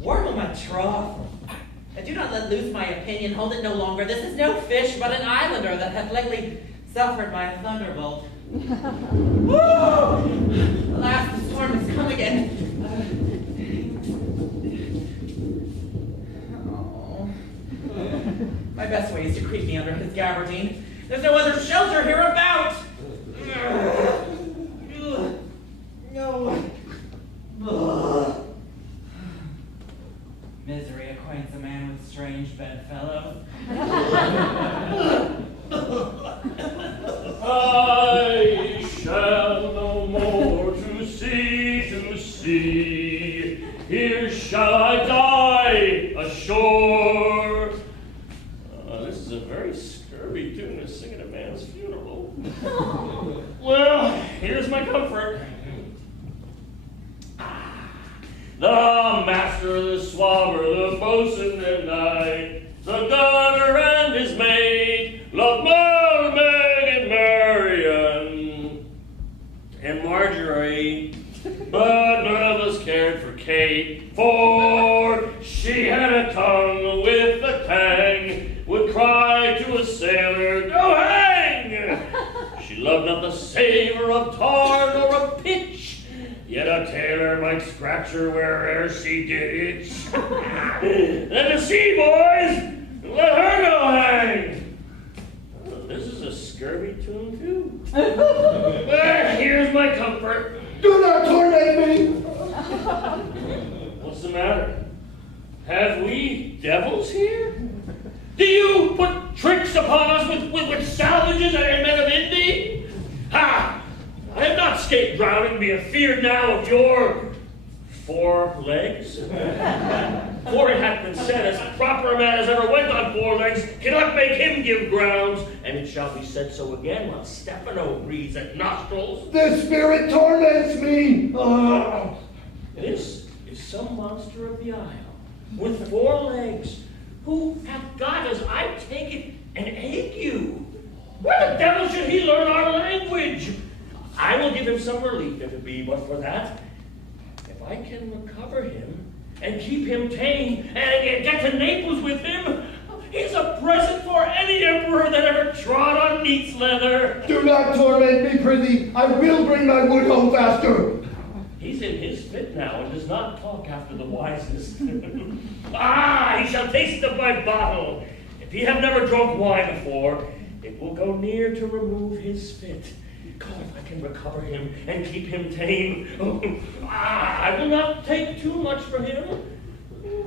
Worm of my trough. I do not let loose my opinion, hold it no longer. This is no fish, but an islander that hath lately suffered by a thunderbolt. Woo! Alas, the storm has come again. My best way is to creep me under his gabardine. There's no other shelter hereabout. No. Misery acquaints a man with strange bedfellows. I shall no more to see. Here shall I die ashore. This is a very scurvy tune to sing at a man's funeral. Well, here's my comfort. The master, the swabber, the boatswain and I, the gunner and his mate, love Meg and Marian and Marjorie, but none of us cared for Kate, for she had a tongue with a tang, would cry to a sailor, "Go hang!" She loved not the savor of tar nor of pitch, yet a tailor might scratch her where'er she did itch. Then the sea boys, let her go hang. Oh, this is a scurvy tune too. Here's my comfort. Do not torment me! What's the matter? Have we devils here? Do you put tricks upon us with salvages and men of Indy? Ha! I have not escaped drowning, be afeard now of your 4 legs. For it hath been said, as proper a man as ever went on 4 legs cannot make him give grounds, and it shall be said so again while Stefano breathes at nostrils. The spirit torments me! Oh. This is some monster of the isle, with 4 legs, who hath got, as I take it, an ague. Where the devil should he learn our language? I will give him some relief if it be but for that. If I can recover him and keep him tame and get to Naples with him, he's a present for any emperor that ever trod on neat's leather. Do not torment me, prithee. I will bring my wood home faster. He's in his fit now and does not talk after the wisest. He shall taste of my bottle. If he have never drunk wine before, it will go near to remove his fit. God, if I can recover him and keep him tame, I will not take too much for him.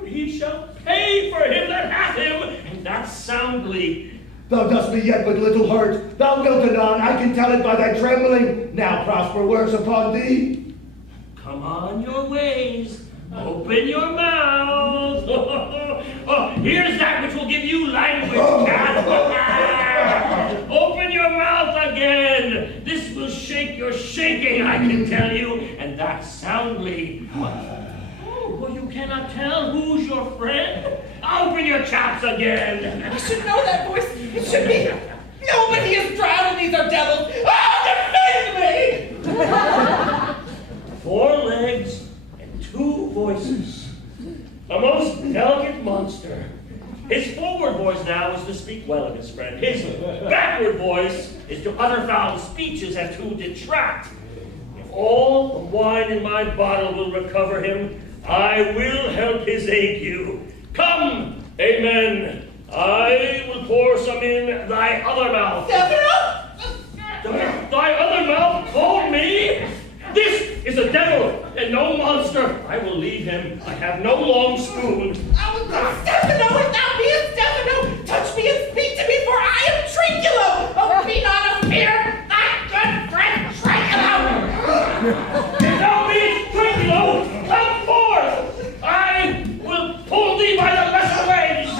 He shall pay for him that hath him, and that soundly. Thou dost me yet but little hurt. Thou wilt anon, I can tell it by thy trembling. Now prosper works upon thee. Come on your ways. Open your mouth. Here's that which will give you language, cat. Open your mouth again. This will shake your shaking, I can tell you, and that that soundly. Oh, well, you cannot tell who's your friend? Open your chops again. I should know that voice. It should be. Nobody is drowned, and these are devils. Oh, defend me! 4 legs and 2 voices. A most delicate monster. His forward voice now is to speak well of his friend. His backward voice is to utter foul speeches and to detract. If all the wine in my bottle will recover him, I will help his ague. Come, amen. I will pour some in thy other mouth. Thy other mouth called me? This is a devil and no monster. I will leave him. I have no long spoon. Stefano, if thou beest Stefano, touch me and speak to me, for I am Trinculo. Oh, be not of fear, thy good friend Trinculo. If thou beest Trinculo, come forth. I will pull thee by the lesser legs.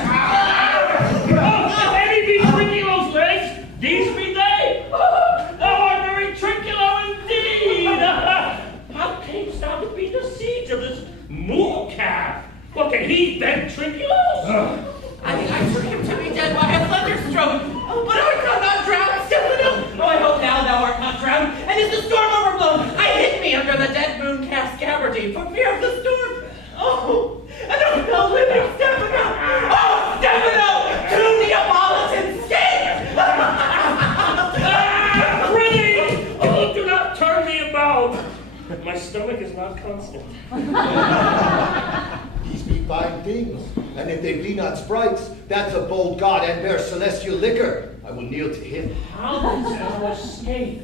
If any be Trinculo's legs, these be they. Thou art very Trinculo indeed. How camest thou to be the siege of this moon calf? What can he bend Trinculo? I took him to be dead by a thunderstroke. Oh, but art thou not drowned, Stefano? Oh, I hope now thou art not drowned. And is the storm overblown? I hid me under the dead moon calf's gabardine for fear of the storm. Oh, and oh, no living Stefano! Oh, Stefano! To Neapolitan state! Prithee! Oh, do not turn me about. My stomach is not constant. These be fine things, and if they be not sprites, that's a bold god and bear celestial liquor. I will kneel to him. How didst thou escape?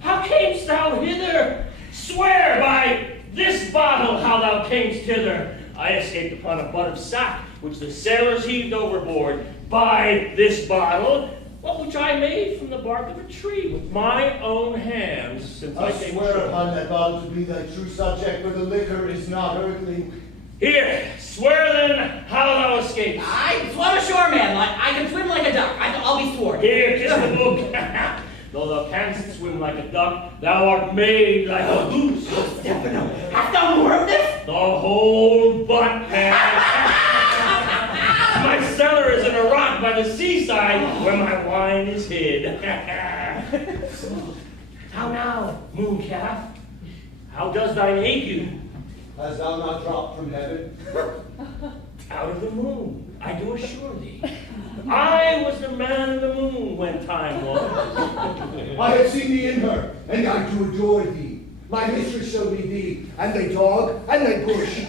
How camest thou hither? Swear by this bottle how thou camest hither. I escaped upon a butt of sack, which the sailors heaved overboard. By this bottle, which I made from the bark of a tree with my own hands, since I came swear ashore. upon that bottle to be thy true subject, for the liquor is not earthly. Here, swear then how thou escaped. I swam ashore, man. I can swim like a duck. I'll be sworn. Here, kiss the book. Though thou canst swim like a duck, thou art made like a goose. Oh, Stefano, hast thou more of this? The whole butt, man. My cellar is in a rock by the seaside where my wine is hid. How now, mooncalf? How does thine ague? Hast thou not dropped from heaven? Out of the moon, I do assure thee. I was the man in the moon when time was. I have seen thee in her, and I do adore thee. My mistress showed me thee, and they dog, and they bush.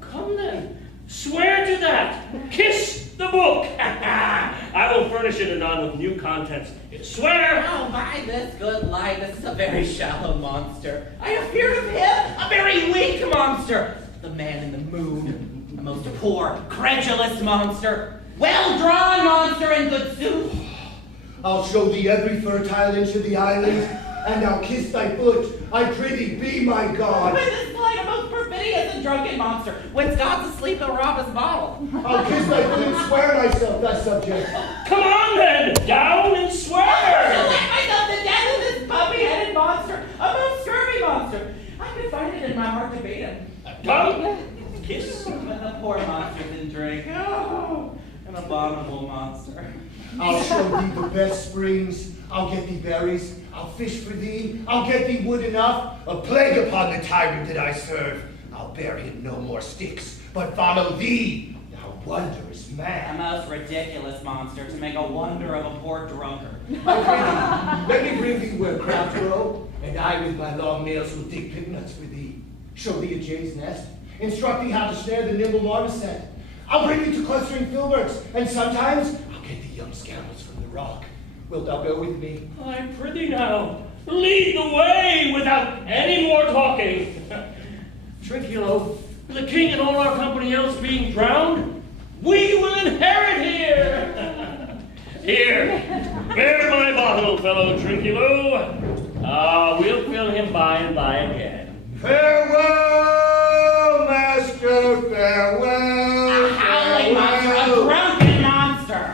Come then, swear to that. Kiss the book. I will furnish it anon with new contents. Swear. Oh, by this good light, this is a very shallow monster. I have feared of him, a very weak monster. The man in the moon, a most poor, credulous monster. Well-drawn monster in good sooth. I'll show thee every fertile inch of the island, and I'll kiss thy foot. I prithee, be my God. By this light, a most perfidious and drunken monster. When God's asleep, he'll rob his bottle. I'll kiss thy foot and swear myself thy subject. Come on then, down and swear. I'll let myself to death with this puppy-headed monster, a most scurvy monster. I could find it in my heart to beat him. Come, kiss. But the poor monster didn't drink. Oh, an abominable monster. I'll show thee the best springs. I'll get thee berries. I'll fish for thee. I'll get thee wood enough. A plague upon the tyrant that I serve. I'll bear him no more sticks, but follow thee, thou wondrous A man. most ridiculous monster to make a wonder of a poor drunkard. Let me bring thee where crabs grow, and I with my long nails will dig pig nuts for thee. Show thee a jay's nest. Instruct thee how to snare the nimble marmoset. I'll bring thee to clustering filberts, and sometimes I'll get thee young scamps from the rock. Wilt thou go with me? I prithee now, lead the way without any more talking. Trinculo, the king and all our company else being drowned, we will inherit here. Here, bear my bottle, fellow Trinculo. We'll fill him by and by again. Farewell, master, farewell. A howling monster, a drunken monster.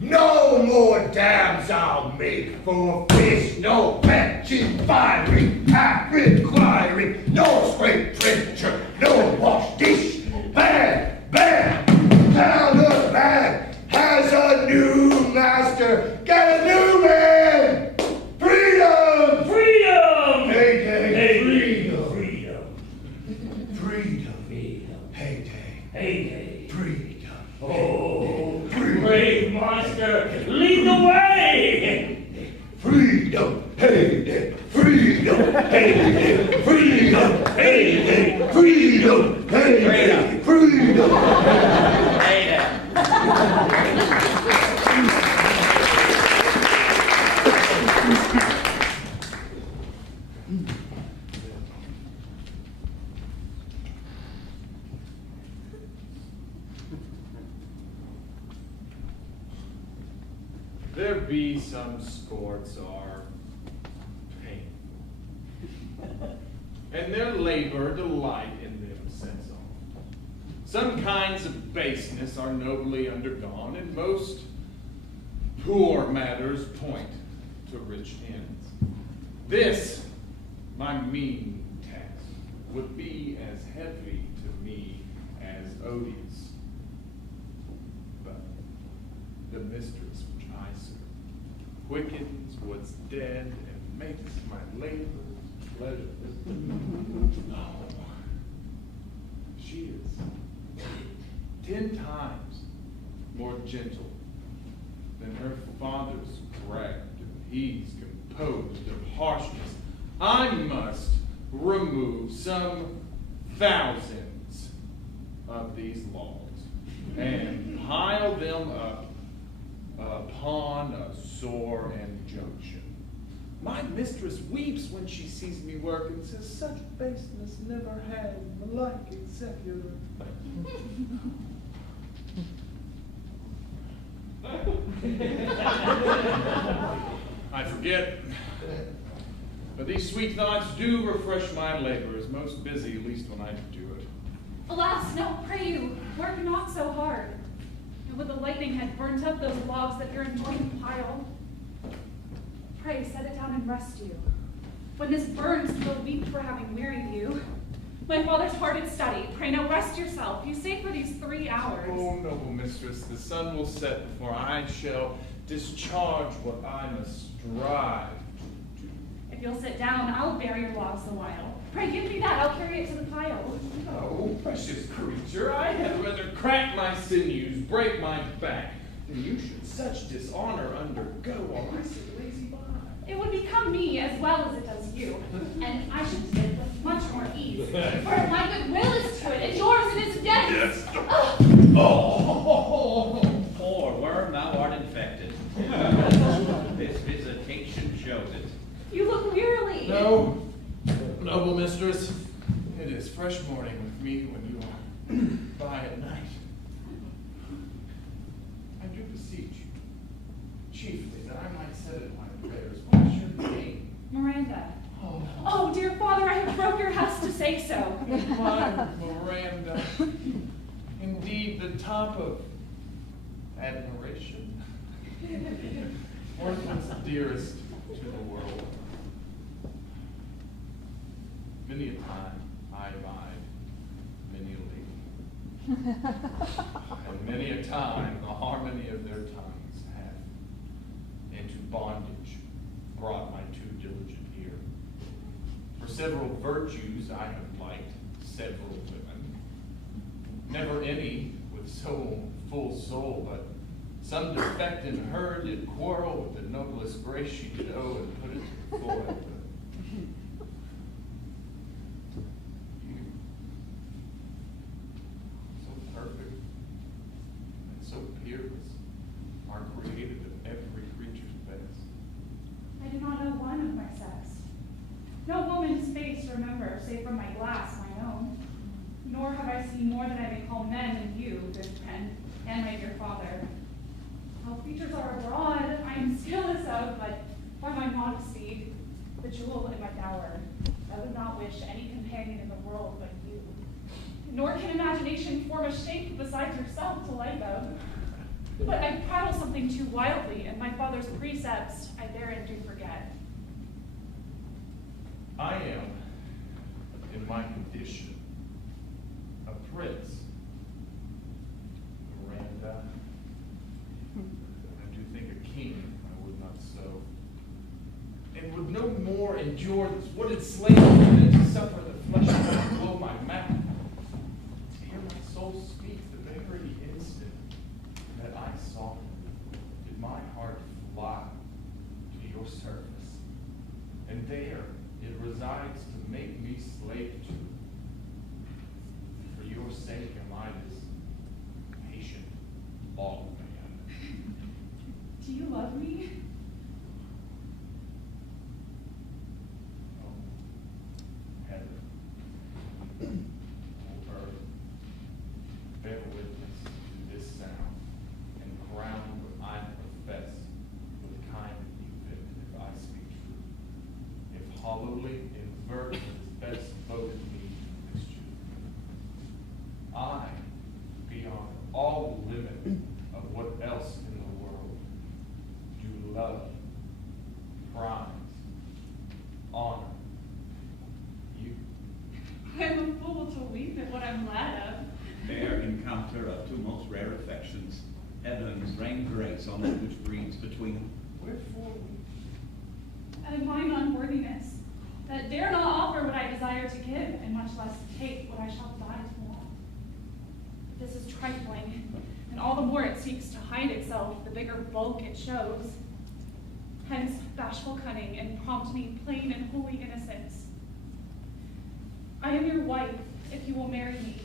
No more dams I'll make for fish, no fetching, fiery, half requiring. Freedom! Hey! Freedom! Hey there. There be some sports are painful, and their labor delight in themselves. Some kinds of baseness are nobly undergone, and most poor matters point to rich ends. This, my mean task, would be as heavy to me as odious. But the mistress which I serve quickens what's dead and makes my labor pleasure. Oh, she is 10 times more gentle than her father's crabbed, and he's composed of harshness. I must remove some thousands of these logs and pile them up upon a sore injunction. My mistress weeps when she sees me work and says, such baseness never had the like executor. I forget, but these sweet thoughts do refresh my labors, most busy, at least when I do it. Alas, no, pray you, work not so hard. And would the lightning had burnt up those logs that you're enjoying the pile. Pray, set it down and rest you. When this burns, you'll weep for having wearied you. My father's hardest study. Pray now rest yourself. You stay for these 3 hours. Oh, noble mistress, the sun will set before I shall discharge what I must strive to do. If you'll sit down, I'll bury your logs a while. Pray give me that, I'll carry it to the pile. Oh, precious creature, I had rather crack my sinews, break my back, than you should such dishonor undergo while I sit lazy by. It would become me as well as it does you, and I should sit with much more ease. For if my good will is to it, and yours it is death. Yes. Oh, poor worm, thou art infected. This visitation shows it. You look wearily. No, noble mistress, it is fresh morning with me when you are by at night. I do beseech you, chiefly that I might set at my prayers. What is your name? Miranda. Oh, Oh, dear father, I have broke your house to say so. my Miranda. Indeed, the top of admiration. Orphans dearest to the world. Many a time I abide, many a lady. And many a time the harmony of their tongues hath into bondage brought my too diligent ear. For several virtues I have liked several women, never any with so full soul, but some defect in her did quarrel with the noblest grace she did owe and put it to the void. You, so perfect and so peerless, are created of every creature's best. I do not know one of my sex. No woman's face remember, save from my glass, my own. Nor have I seen more than I may call men than you, good friend, and my dear father. How features are abroad, I am skilless of, but by my modesty, the jewel in my dower, I would not wish any companion in the world but you. Nor can imagination form a shape besides yourself to like of. But I prattle something too wildly, and my father's precepts I therein do forget. I am, in my condition, a prince. Miranda, I do think a king I would not so, and would no more endure this wooded slavery than to suffer the flesh to blow my mouth. To hear my soul speak the very instant that I saw him, did my heart fly to your service, and there it resides to make me slave to. sake, your mind is patient, long man. Do you love me? Oh, heaven, oh, earth, bear witness to this sound, and crown what I profess with kind event if I speak true. If hollowly invert what is best voted me mischief. I, beyond all limit of what else in the world, do love, prize, honor you. I'm a fool to weep at what I'm glad of. Fair encounter of two most rare affections. Heavens rain grace on that which breeds between them. Wherefore And mine unworthiness, that dare not offer what I desire to give, and much less take what I shall die to want. This is trifling, and all the more it seeks to hide itself, the bigger bulk it shows. Hence, bashful cunning, and prompt me plain and holy innocence. I am your wife, if you will marry me.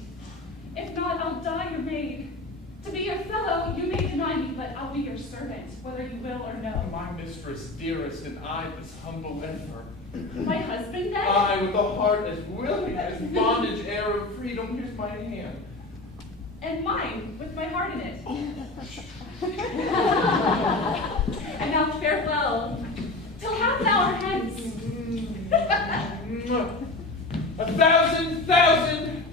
If not, I'll die your maid. To be your fellow, you may deny me, but I'll be your servant, whether you will or no. My mistress, dearest, and I, this humble emperor. My husband, then? I, with a heart as willing as bondage, heir of freedom, here's my hand. And mine, with my heart in it. And now farewell, till half an hour hence. 1,000,000.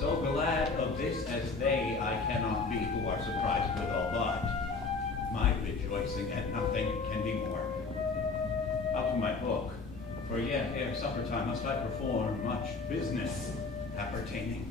so glad of this as they I cannot be who are surprised withal, but my rejoicing at nothing can be more. Up to my book, for yet ere supper time must I perform much business appertaining.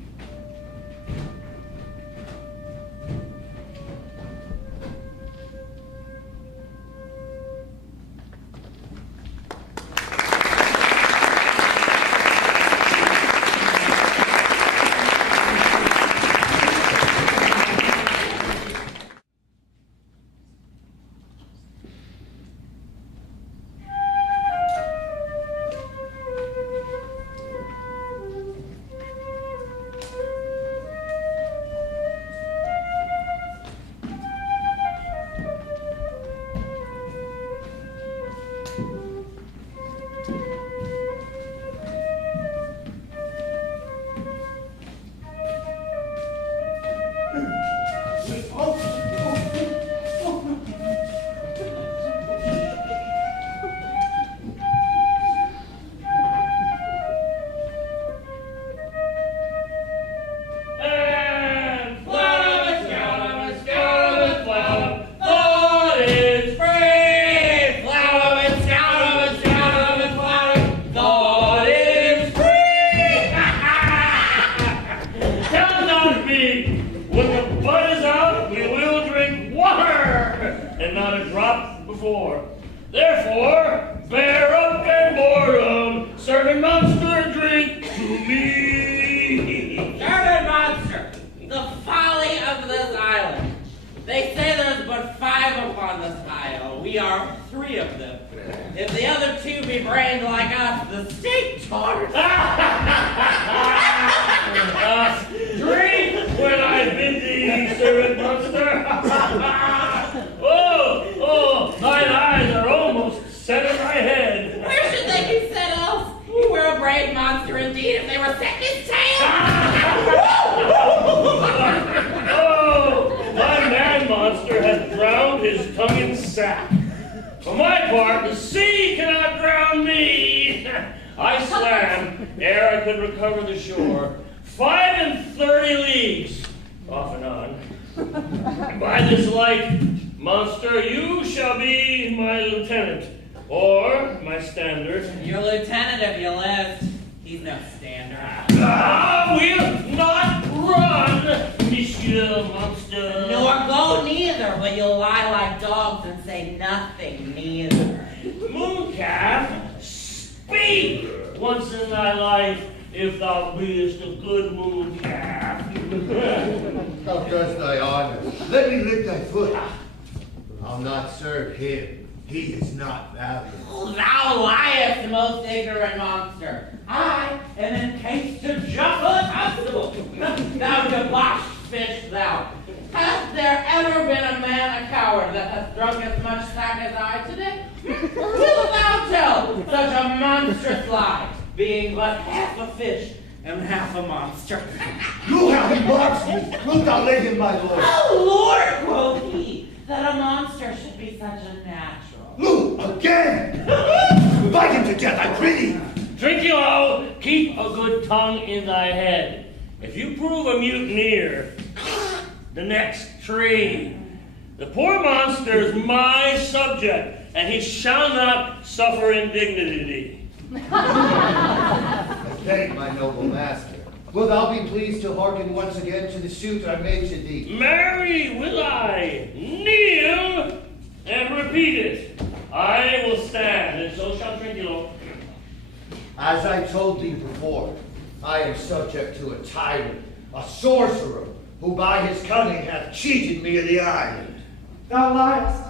Nothing neither. Mooncalf, speak! me once in thy life, if thou beest a good moon calf. Thou dost thy honor. Let me lick thy foot. I'll not serve him. He is not valuable. Thou liest, most ignorant monster. I am encased to jump on a constable. Thou debauched fish, thou. Hath there ever been a man a coward that hath drunk as much sack as I today? Wilt thou tell such a monstrous lie, being but half a fish and half a monster? Look how he mocks me. Wilt thou let him, my lord? Oh, Lord, quoth he, that a monster should be such a natural. Look, again! Bite him to death, I prithee! Trinculo, keep a good tongue in thy head. If you prove a mutineer, the next tree. The poor monster is my subject, and he shall not suffer indignity. I thank my noble master. Wilt thou be pleased to hearken once again to the suit I made to thee? Marry, will I kneel and repeat it. I will stand, and so shall Trinculo. As I told thee before, I am subject to a tyrant, a sorcerer, who by his cunning hath cheated me of the island. Thou liest.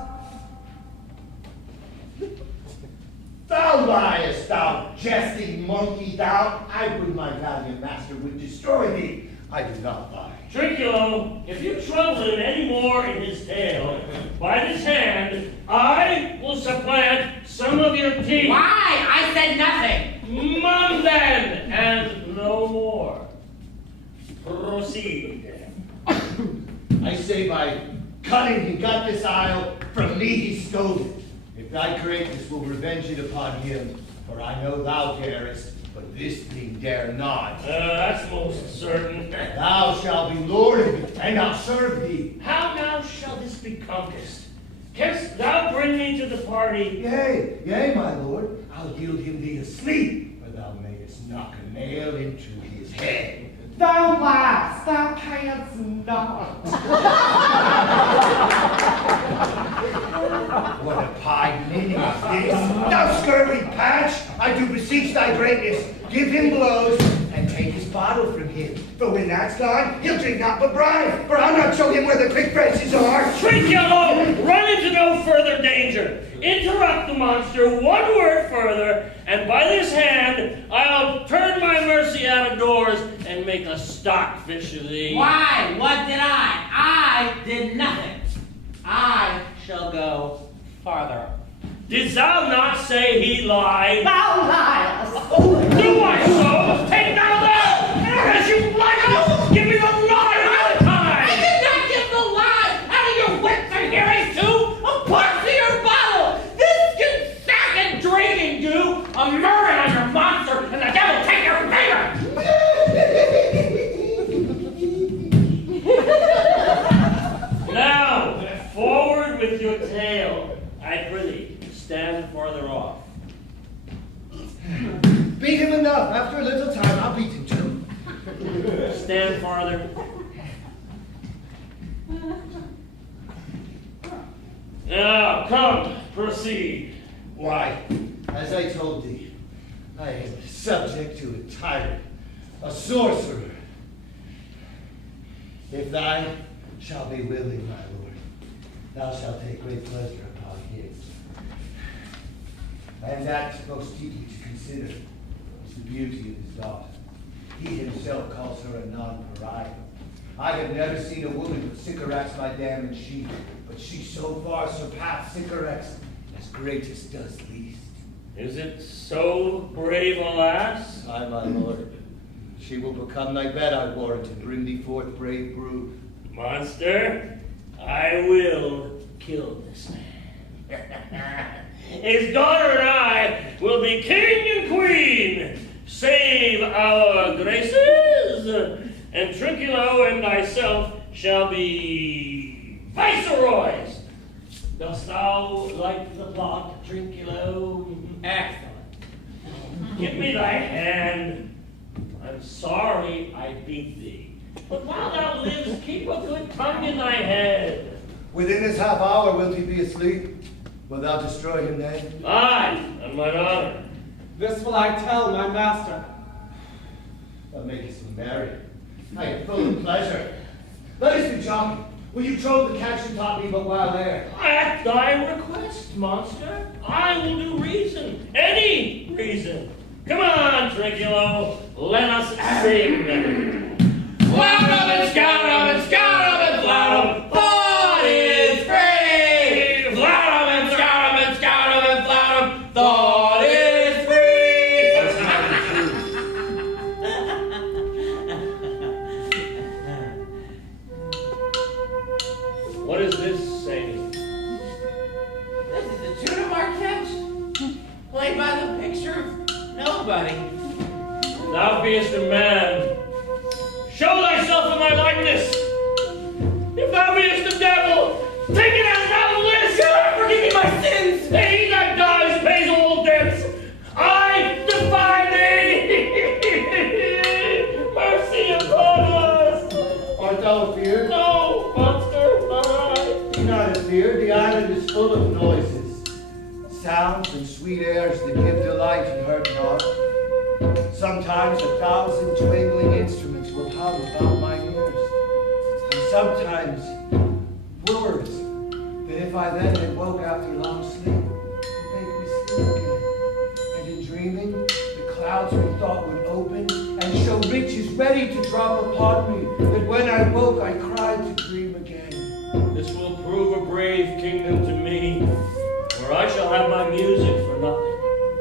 Thou liest, thou jesting monkey, thou! I would my valiant master would destroy thee. I do not lie. Trinculo, if you trouble him any more in his tale, by this hand, I will supplant some of your teeth. Why? I said nothing. Mum then, and no more. Proceed. I say by cunning he got this isle, from me he stole it. If thy greatness will revenge it upon him, for I know thou darest, but this thing dare not. That's most certain. Thou shalt be lord of it, and I'll serve thee. How now shall this be compassed? Canst thou bring me to the party? Yea, yea, my lord, I'll yield him thee asleep, or thou mayest knock a nail into his head. Thou liest, thou canst not. What a pied meaning is this? Thou scurvy patch, I do beseech thy greatness, give him blows, and take his bottle from him. For when that's gone, he'll drink not but brine, for I'll not show him where the quick branches are. Trinculo, run into no further danger. Interrupt the monster one word further, and by this hand, I'll turn my mercy out of doors and make a stockfish of thee. Why? What did I? I did nothing. I shall go farther. Didst thou not say he lied? Thou liest. Do I so? Take thou that! As you like, give me the lie all the time! I did not give the lie out of your wits and hearing too. A part to your bottle. This can sack and drinking do. A murder on your monster, and the devil take your finger. Now, forward with your tail. I prithee, stand farther off. Beat him enough. After a little time, I'll beat him too. Stand farther. Now, come, proceed. Why, as I told thee, I am subject to a tyrant, a sorcerer. If thine shall be willing, my lord, thou shalt take great pleasure upon him. And that most deeply to consider is the beauty of his daughter. He himself calls her a non-pariah. I have never seen a woman but Sycorax my dam and she, but she so far surpassed Sycorax as greatest does least. Is it so brave a lass? Aye, my lord. She will become thy bed, I warrant, and bring thee forth brave brood. Monster, I will kill this man. His daughter and I will be king and queen. Save our graces, and Trinculo and thyself shall be viceroys. Dost thou like the plot, Trinculo? Excellent. Give me thy hand. I'm sorry I beat thee, but while thou livest, keep a good tongue in thy head. Within this half hour wilt he be asleep? Wilt thou destroy him then? Aye, on mine honor. This will I tell my master. What makes me merry? I am full of pleasure. Let us be jogging. Will you troll the catch you taught me but while there? At thy request, monster. I will do reason. Any reason. Come on, Trinculo. Let us sing. Flout 'em and scout 'em and scout 'em and flout 'em. Thought is free. Flout 'em and scout 'em and scout 'em and flout 'em. Thought is free. What is this saying? This is the tune of our catch, played by the picture of nobody. Thou beest a man. Show thyself in my likeness. If thou beest the devil, take it as thou list. Forgive me my sins. He that dies pays all debts. I defy thee. Mercy upon us. Art thou afeard? No, monster, not I. Be not afeard, the island is full of noises, sounds and sweet airs that give delight and hurt not. Sometimes 1,000 twinkling instruments will hum about my ears, and sometimes words that if I then had woke after long sleep, would make me sleep again. And in dreaming, the clouds methought would open and show riches ready to drop upon me, that when I woke I cried to dream again. This will prove a brave kingdom to me, where I shall have my music for nothing.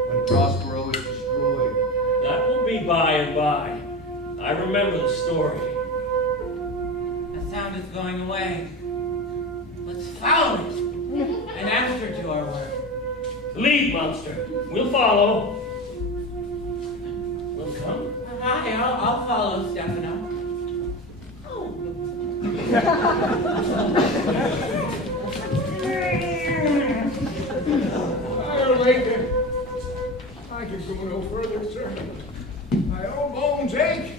When Prospero is destroyed, That will be by and by. I remember the story. The sound is going away. Let's follow it and answer to our word. Lead, monster. We'll follow. We'll come. Hi, I'll follow Stefano. Oh. I'll wait there. I can go no further, sir. My own bones ache.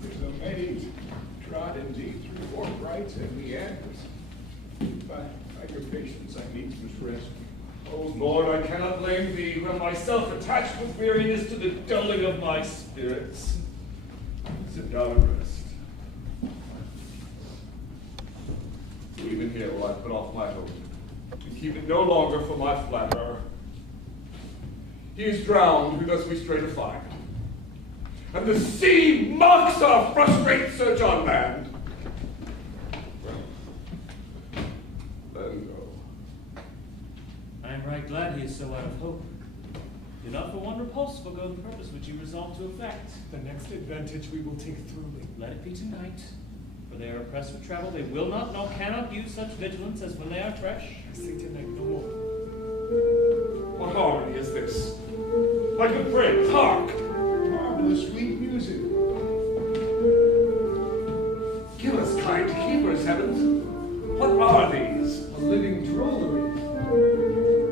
There's a maze trodden deep through forthrights and meanders. By your patience, I need some rest. Oh Lord, I cannot blame thee when myself attached with weariness to the dulling of my spirits. Sit down and rest. Leave it here while I put off my hope, and keep it no longer for my flatterer. He is drowned who thus we stray to find, and the sea mocks our frustrate search on land. Let him go. I am right glad he is so out of hope. Do not for one repulse forego the purpose which you resolved to effect. The next advantage we will take throughly. Let it be tonight, for they are oppressed with travel. They will not nor cannot use such vigilance as when they are fresh. I say tonight no more. What harmony is this? My good friends, hark! Marvelous sweet music. Give us kind keepers, heavens. What are these? A living drollery.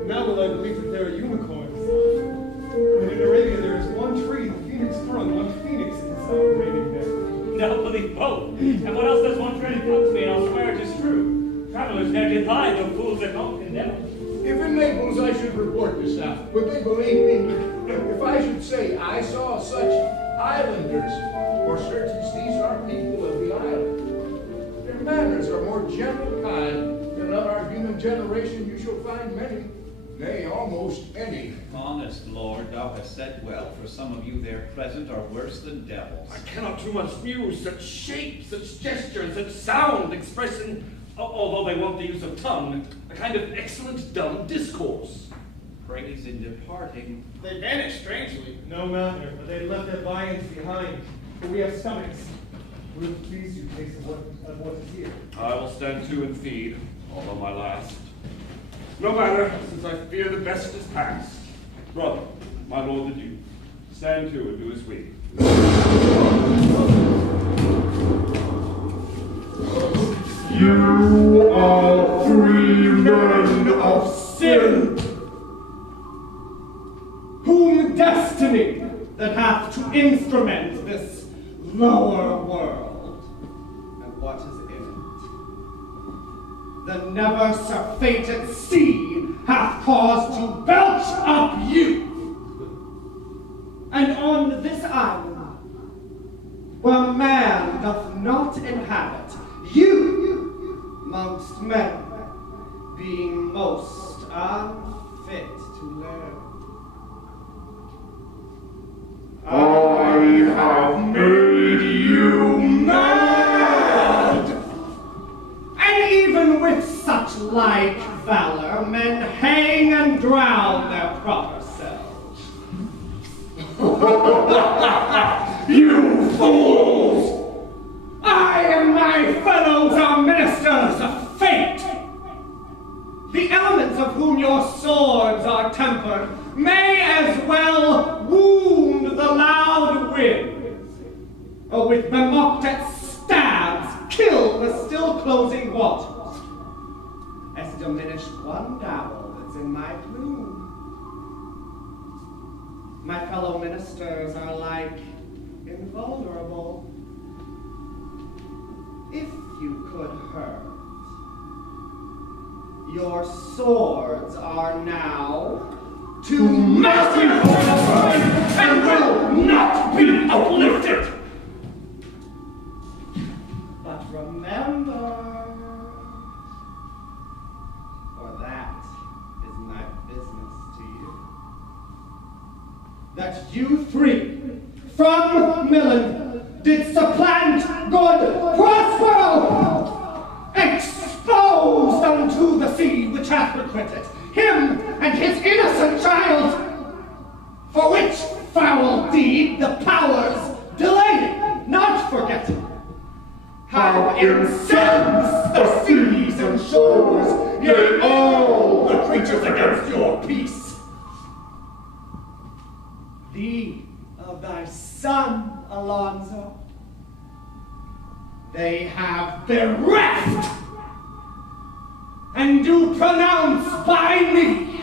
Now will I believe that there are unicorns. And in Arabia there is one tree, the phoenix fir, and one phoenix is reigning there. Now believe both. And what else does one friend come to me, and I'll swear it is true. Travelers ne'er did lie, though fools at home condemn. If in Naples I should report this now, would they believe me? If I should say I saw such islanders, for certes these are people of the island. Their manners are more gentle kind than of our human generation you shall find many, nay, almost any. Honest Lord, thou hast said well, for some of you there present are worse than devils. I cannot too much muse, such shape, such gesture, and such sound expressing, although they want the use of tongue, a kind of excellent dumb discourse. Praise in departing. They vanished strangely. No matter, but they left their viands behind. For we have stomachs. We will please you taste of what is here. I will stand to and feed, although my last. No matter, since I fear the best is past. Brother, my lord the Duke, stand to and do as we. You are three men of sin, whom destiny that hath to instrument this lower world. And what is in it? The never surfeited sea hath caused to belch up you. fit to live. I have made you mad! And even with such like valor, men hang and drown their proper selves. You fools! I and my fellows are ministers of fate. The elements of whom your swords are tempered may as well wound the loud winds, or with Bemoctet stabs kill the still closing waters, as diminish one dowel that's in my plume. My fellow ministers are like invulnerable. If you could hurt, your swords are now too massive for the burn and will not be uplifted. But remember, for that is my business to you, that you three from Millen did supplant good Prospero, exposed unto the sea which hath requited him and his innocent child, for which foul deed the powers delayed, not forgetting how incensed the seas and shores, yea, all the creatures against your peace. Thee of thy son, Alonso, they have bereft, and do pronounce by me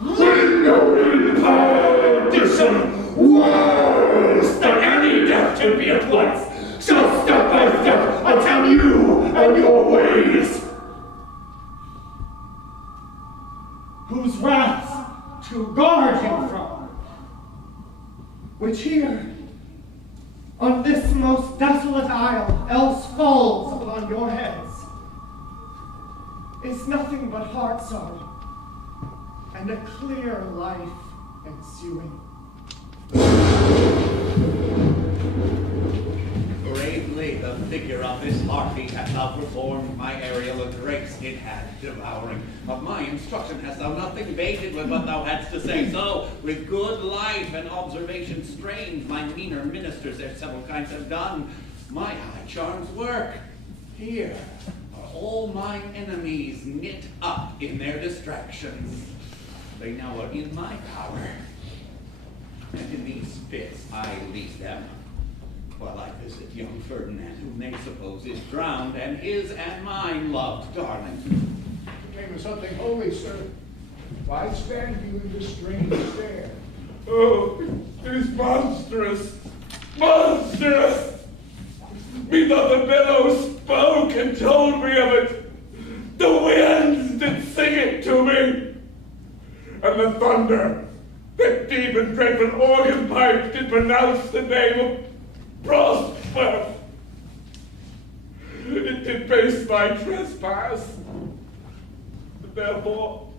lingering perdition worse than any death to be at once, shall step by step attend you and your ways, whose wrath to guard you from, which here, on this most desolate isle, else falls upon your heads, is nothing but heart sorrow and a clear life ensuing. Bravely the figure of this harpy hath thou performed my aerial of grace it had devouring. Of my instruction hast thou nothing baited with what thou hadst to say. So, with good life and observation strange, my meaner ministers their several kinds have done. My high charms work. Here are all mine enemies knit up in their distractions. They now are in my power. And in these fits I leave them, while I visit young Ferdinand, whom they suppose is drowned, and his and mine loved darling. Came of something holy, sir. Why stand you in this strange stare? Oh, it is monstrous! Monstrous! Methought the billows spoke and told me of it. The winds did sing it to me. And the thunder, that deep and dreadful organ pipe, did pronounce the name of Prosper. It did base my trespass. Therefore,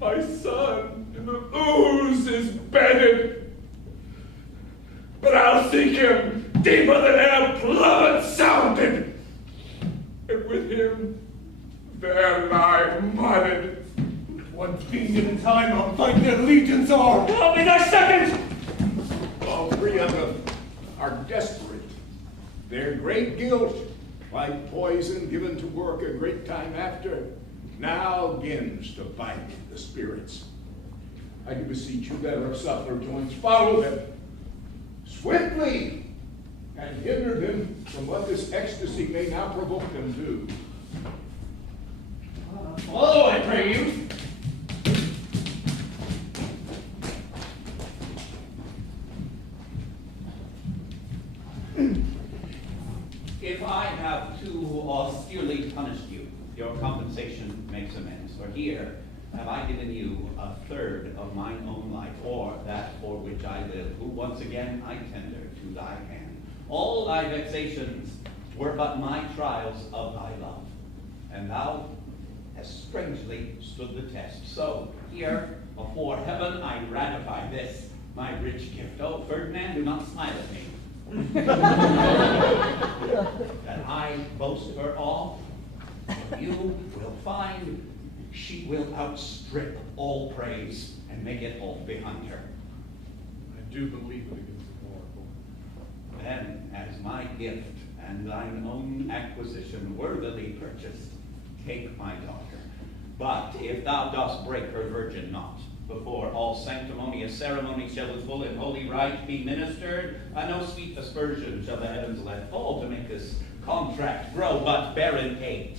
my son in the ooze is bedded. But I'll seek him deeper than e'er plummet sounded. And with him, there lie mudded. One fiend at a time, I'll fight their legions are. I'll be thy second! All three of them are desperate. Their great guilt, like poison given to work a great time after, now begins to bite the spirits. I do beseech you that are of subtler joints, follow them swiftly and hinder them from what this ecstasy may now provoke them to. Follow, I pray you. If I have too austerely punished you, your compensation makes amends. For here have I given you a third of mine own life, or that for which I live, who once again I tender to thy hand. All thy vexations were but my trials of thy love, and thou hast strangely stood the test. So here, before heaven, I ratify this, my rich gift. Oh, Ferdinand, do not smile at me. That I boast her all, you will find she will outstrip all praise and make it all behind her. I do believe it is horrible. Then, as my gift and thine own acquisition worthily purchased, take my daughter. But if thou dost break her virgin knot, before all sanctimonious ceremonies shall with full and holy rite be ministered, no sweet aspersion shall the heavens let fall to make this contract grow, but barren hate,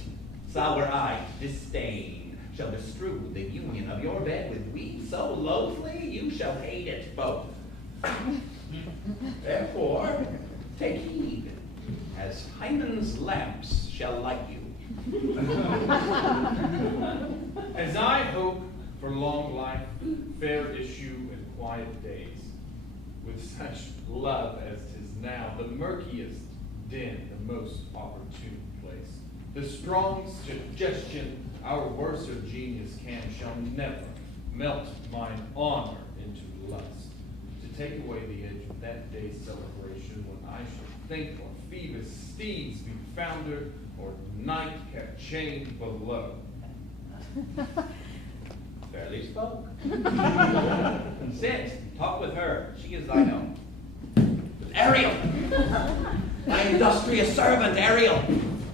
sour-eyed disdain shall bestrew the union of your bed with weeds so loathly you shall hate it both. Therefore, take heed, as Hymen's lamps shall light you. As I hope for long life, fair issue, and quiet days, with such love as 'tis now, the murkiest den, the most opportune place, the strong suggestion our worser genius can, shall never melt mine honor into lust, to take away the edge of that day's celebration, when I shall think on Phoebus' steeds be foundered, or night kept chained below. Fairly spoke. Sit, talk with her. She is thine own. Ariel! Thy industrious servant, Ariel!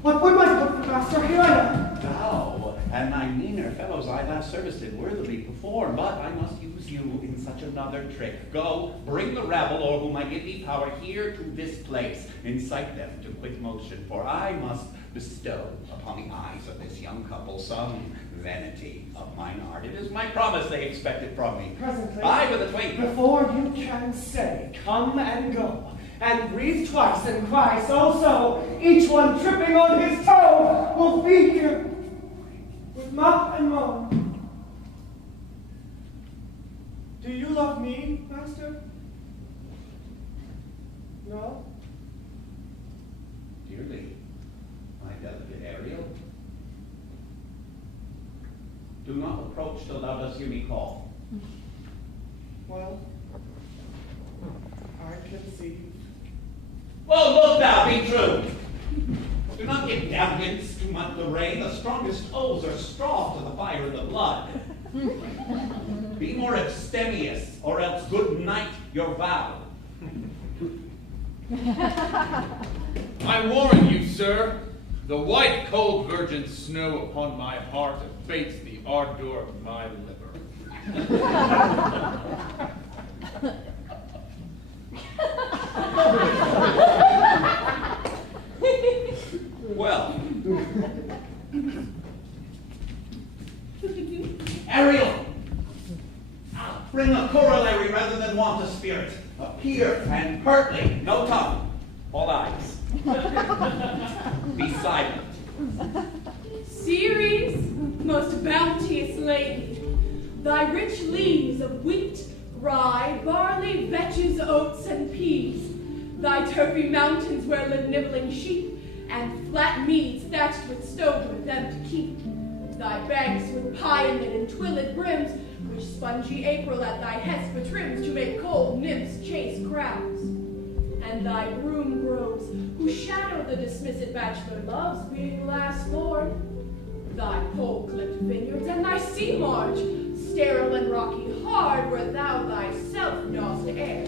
What would my master here? Thou and thy meaner fellows I last service did worthily perform, but I must use you in such another trick. Go, bring the rabble, or whom I give thee power, here to this place. Incite them to quick motion, for I must bestow upon the eyes of this young couple some vanity of mine art. It is my promise they expect it from me. Presently, I with a twink. Before you can say, come and go, and breathe twice and cry, so, each one tripping on his toe will feed you with mop and moan. Do you love me, master? No? Dearly, my delicate Ariel. Do not approach till thou dost hear me call. Well, I conceive. Well, look thou, be true. Do not give downwards to much the rain. The strongest oaths are straw to the fire of the blood. Be more abstemious, or else good night your vow. I warn you, sir, the white cold virgin snow upon my heart abates the ardor of my liver. Well, Ariel, bring a corollary rather than want a spirit. Appear and partly, no tongue, all eyes. Be silent. Ceres, most bounteous lady, thy rich leaves of wheat, rye, barley, vetches, oats, and peas, thy turfy mountains where live nibbling sheep, and flat meads thatched with stones with them to keep, thy banks with pioneer and twilled brims, which spongy April at thy Hesper trims to make cold nymphs chase crowds, and thy broom groves, who shadow the dismissed bachelor loves, being last lord, thy pole-clipped vineyards, and thy sea marge, sterile and rocky hard, where thou thyself dost err.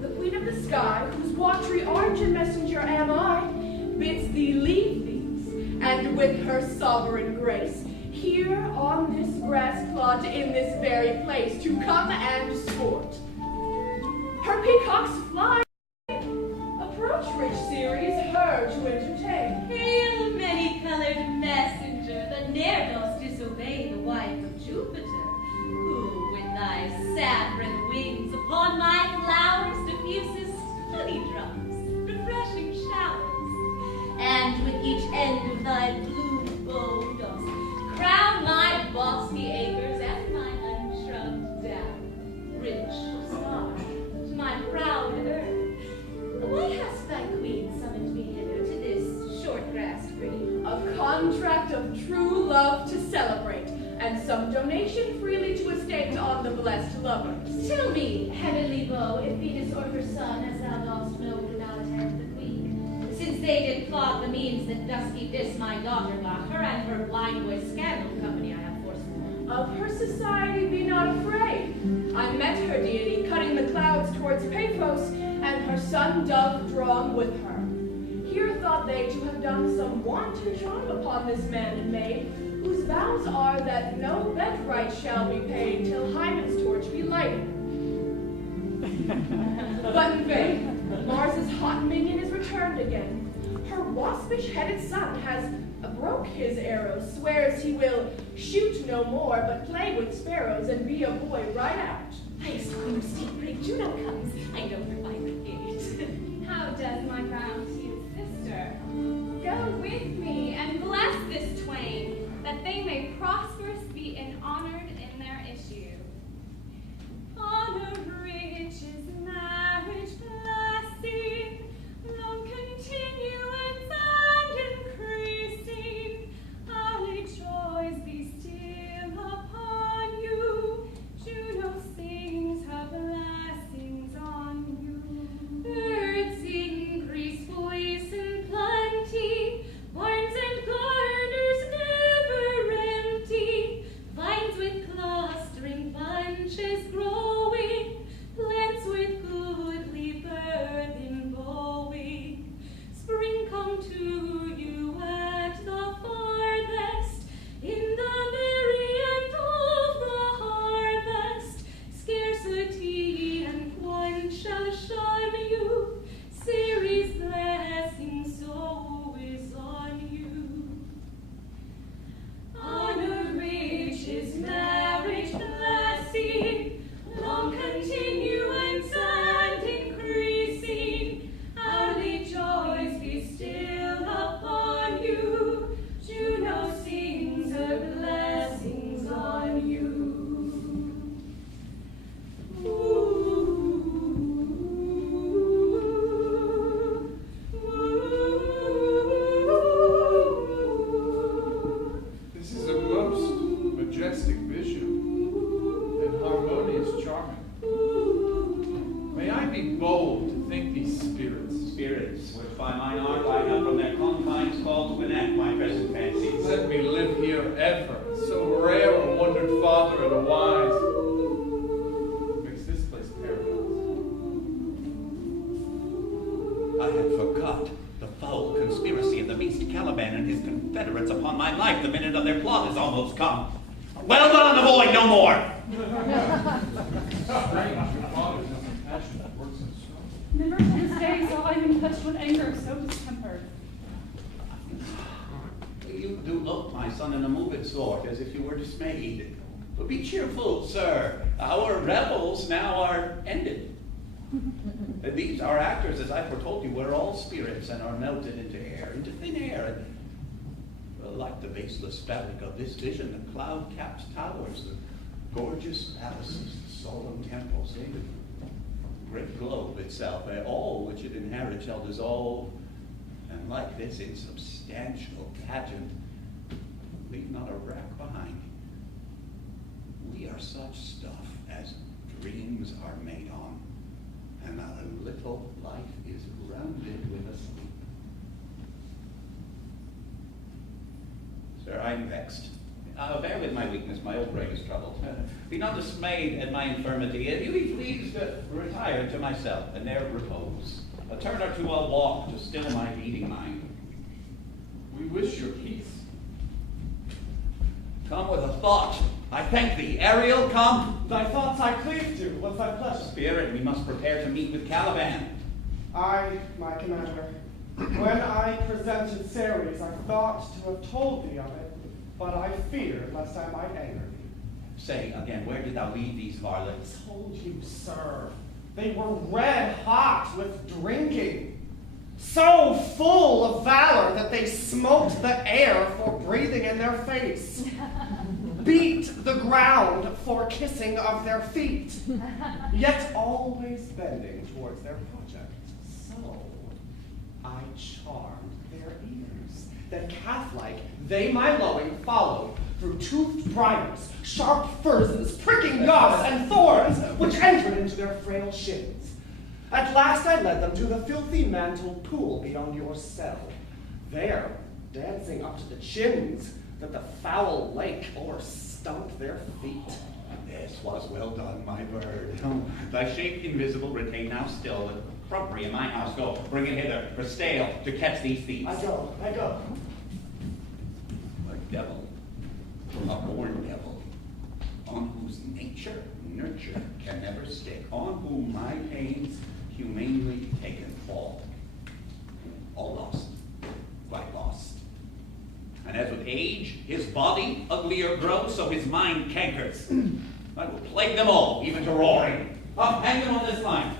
The queen of the sky, whose watery argent messenger am I, bids thee leave these, and with her sovereign grace, here on this grass plot in this very place, to come and sport. Her peacocks fly. Approach, rich Ceres, her to entertain. Hail, many-colored messenger, that ne'er dost disobey the wife of Jupiter, who with thy saffron wings upon my flowers diffusest honey drops, refreshing showers, and with each end of thy blue bow dost crown my bosky acres and mine unshrubbed down, rich star to my proud earth. blessed lovers. Tell me, heavenly bow, if Venus or her son, as thou dost know, do not attend the queen, since they did plot the means that dusky this my daughter got her, and her blind boy scandal company I have forsworn. Of her society be not afraid. I met her deity cutting the clouds towards Paphos, and her son dove drawn with her. Here thought they to have done some wanton charm upon this man and maid, whose vows are that no bed right shall be paid till Hymen's torch be lighted. But in vain. Mars's hot minion is returned again. Her waspish-headed son has broke his arrows, swears he will shoot no more, but play with sparrows and be a boy right out. I exclaim, steep great Juno comes. I know her by the gate. How does my bounteous sister? Go with me and bless this twain, that they may prosperous be and honored in their issue. Honor, riches, marriage, blessing, long continuance and increasing, holy joys be still upon you. Juno sings her blessings on you. Birds increase voice and plenty, barns and garners never empty, vines with clustering bunches growing, plants with goodly burden bowing. Spring come to you at the farthest, in the merry end of the harvest. Scarcity and want shall shun you, Ceres' blessing so is on you. Honor, riches, marriage, blessing, long continuance and increasing, hourly joys be still upon you. Juno sings her blessings on you. This is a most majestic vision and harmonious charming. May I be bold to think these spirits? Spirits, which by mine art I have from their confines called to enact my present fancies. Let me live here ever, so rare a wondered father and a wise. Makes this place paradise. I had forgot the foul conspiracy of the beast Caliban and his confederates upon my life. The minute of their plot is almost come. Well done, avoid no more. Strange, your father's compassion works so strong. Never till this day saw I been touched with anger so distempered. You do look, my son, in a moved sort, as if you were dismayed. But be cheerful, sir. Our revels now are ended. These, our actors, as I foretold you, were all spirits and are melted into air, into thin air. And, like the baseless fabric of this vision, the cloud-capped towers, the gorgeous palaces, the solemn temples, the great globe itself, all which it inherits shall dissolve, and like this insubstantial pageant, leave not a wreck behind. We are such stuff as dreams are made on, and a little life is rounded with a sleep. Sir, I'm vexed. Bear with my weakness, my old brain is troubled. Be not dismayed at my infirmity. If you be pleased to retire to myself, and there repose. A turn or two I'll walk to still my beating mind. We wish your peace. Come with a thought. I thank thee. Ariel, come. Thy thoughts I cleave to. What's thy pleasure? Spirit, we must prepare to meet with Caliban. I, my commander, when I presented Ceres, I thought to have told thee of it, but I feared lest I might anger thee. Say again, where did thou leave these varlets? Told you, sir. They were red hot with drinking, so full of valor that they smote the air for breathing in their face, beat the ground for kissing of their feet, yet always bending towards their project. So I charmed their ears, that calf-like they my lowing followed, through toothed briars, sharp furze, pricking knobs, and thorns, which entered into their frail shins. At last I led them to the filthy mantled pool beyond your cell. There, dancing up to the chins, that the foul lake o'erstumped their feet. This was well done, my bird. Thy shape invisible retain now still. The crumpery in my house, go, bring it hither, for stale, to catch these thieves. I go. A devil, a born devil, on whose nurture can never stick, on whom my pains humanely taken fall. All lost, quite lost. And as with age, his body uglier grows, so his mind cankers. I will plague them all, even to roaring. Up, hang them on this line.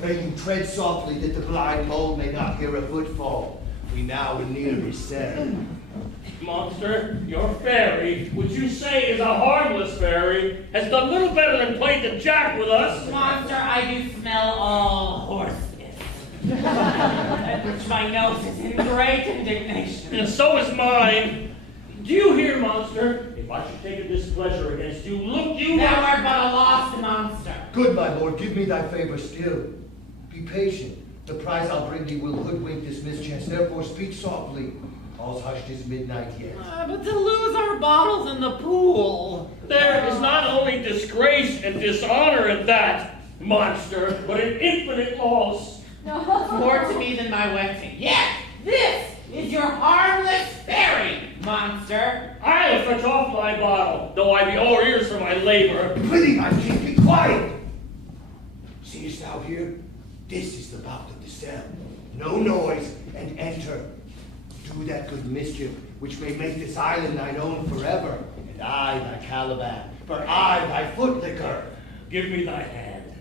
Pray you tread softly that the blind mole may not hear a footfall. We now are near Reset. Monster, your fairy, which you say is a harmless fairy, has done little better than played the jack with us. Monster, I do smell all horse piss, at which my nose is in great indignation. And so is mine. Do you hear, monster? If I should take a displeasure against you, look you... Thou art but a lost monster. Good, my lord, give me thy favor still. Be patient. The prize I'll bring thee will hoodwink this mischance, therefore speak softly. All's hushed is midnight yet. But to lose our bottles in the pool. There is not only disgrace and dishonor in that, monster, but an infinite loss. More to me than my wetting. Yes, this is your harmless fairy, monster. I'll fetch off my bottle, though I be all ears for my labor. Prithee, my king, be quiet! Seest thou here? This is the bout of the cell. No noise, and enter. Do that good mischief, which may make this island thine own forever, and I thy Caliban, for I thy footlicker. Give me thy hand.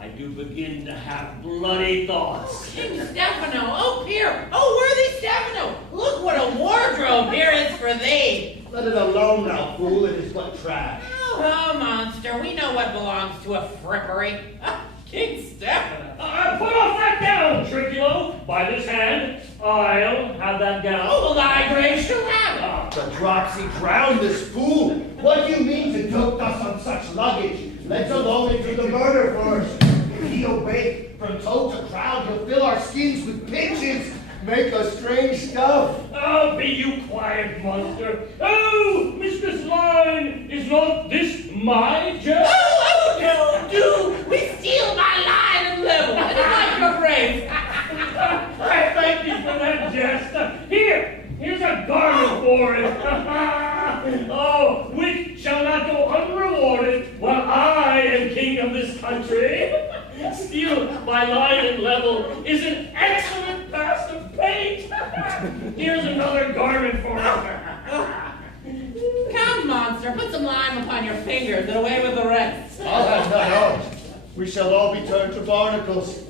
I do begin to have bloody thoughts. King Stefano, oh peer, oh worthy Stefano, look what a wardrobe here is for thee. Let it alone, thou fool, it is but trash. Oh, monster, we know what belongs to a frippery. King Stefano. Put off that gown, Triculo. By this hand, I'll have that gown. Oh, thy grace shall have it. The dropsy drowned this fool. What do you mean to dote us on such luggage? Let's alone into the murder first. If he obey from toe to crown, he'll fill our skins with pitches, make us strange stuff. Oh, be you quiet, monster. Oh, Mistress Line, is not this my jest? Oh, do we steal my line and level? I don't like your phrase. I thank you for that jest. Here's a garment for it. Oh, which shall not go unrewarded while I am king of this country. Still, my line and level is an excellent pass of paint. Here's another garment for it. Come, monster, put some lime upon your fingers and away with the rest. I'll have none on. We shall all be turned to barnacles,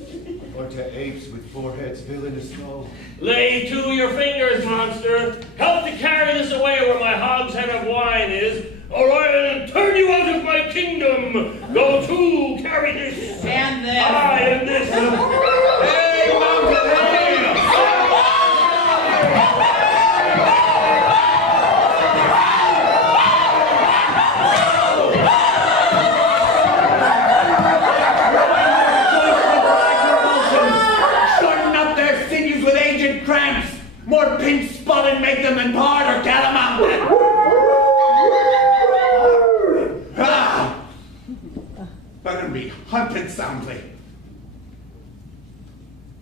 or to apes with foreheads villainous skull. Lay to your fingers, monster. Help to carry this away where my hogshead of wine is, or I'll turn you out of my kingdom. Go to, carry this. And this. I and this. Hey, mountain, hey! More pink spotted make them than part or Calamount. Let them be hunted soundly.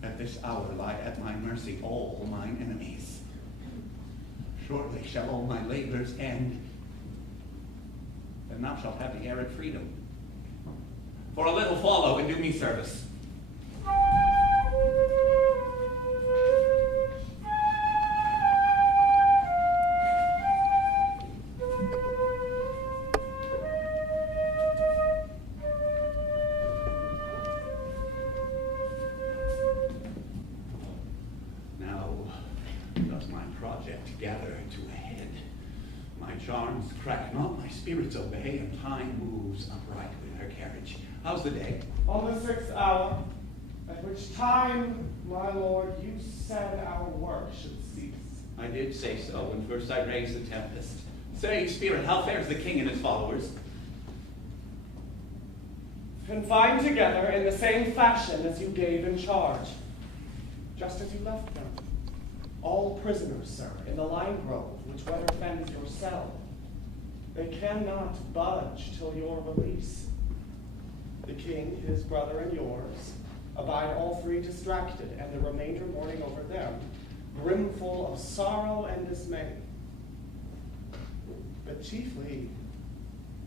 At this hour lie at my mercy all mine enemies. Shortly shall all my labors end. Then thou shalt have the arid freedom. For a little follow and do me service. Charms crack not, my spirits obey, and time moves upright with her carriage. How's the day? On the 6th hour, At which time, my lord, you said our work should cease. I did say so when first I raised the Tempest. Say, Spirit, how fares the king and his followers? Confined together in the same fashion as you gave in charge, just as you left them. All prisoners, sir, in the lime grove, which weather fends your cell. They cannot budge till your release. The king, his brother, and yours abide all three distracted, and the remainder mourning over them, brimful of sorrow and dismay. But chiefly,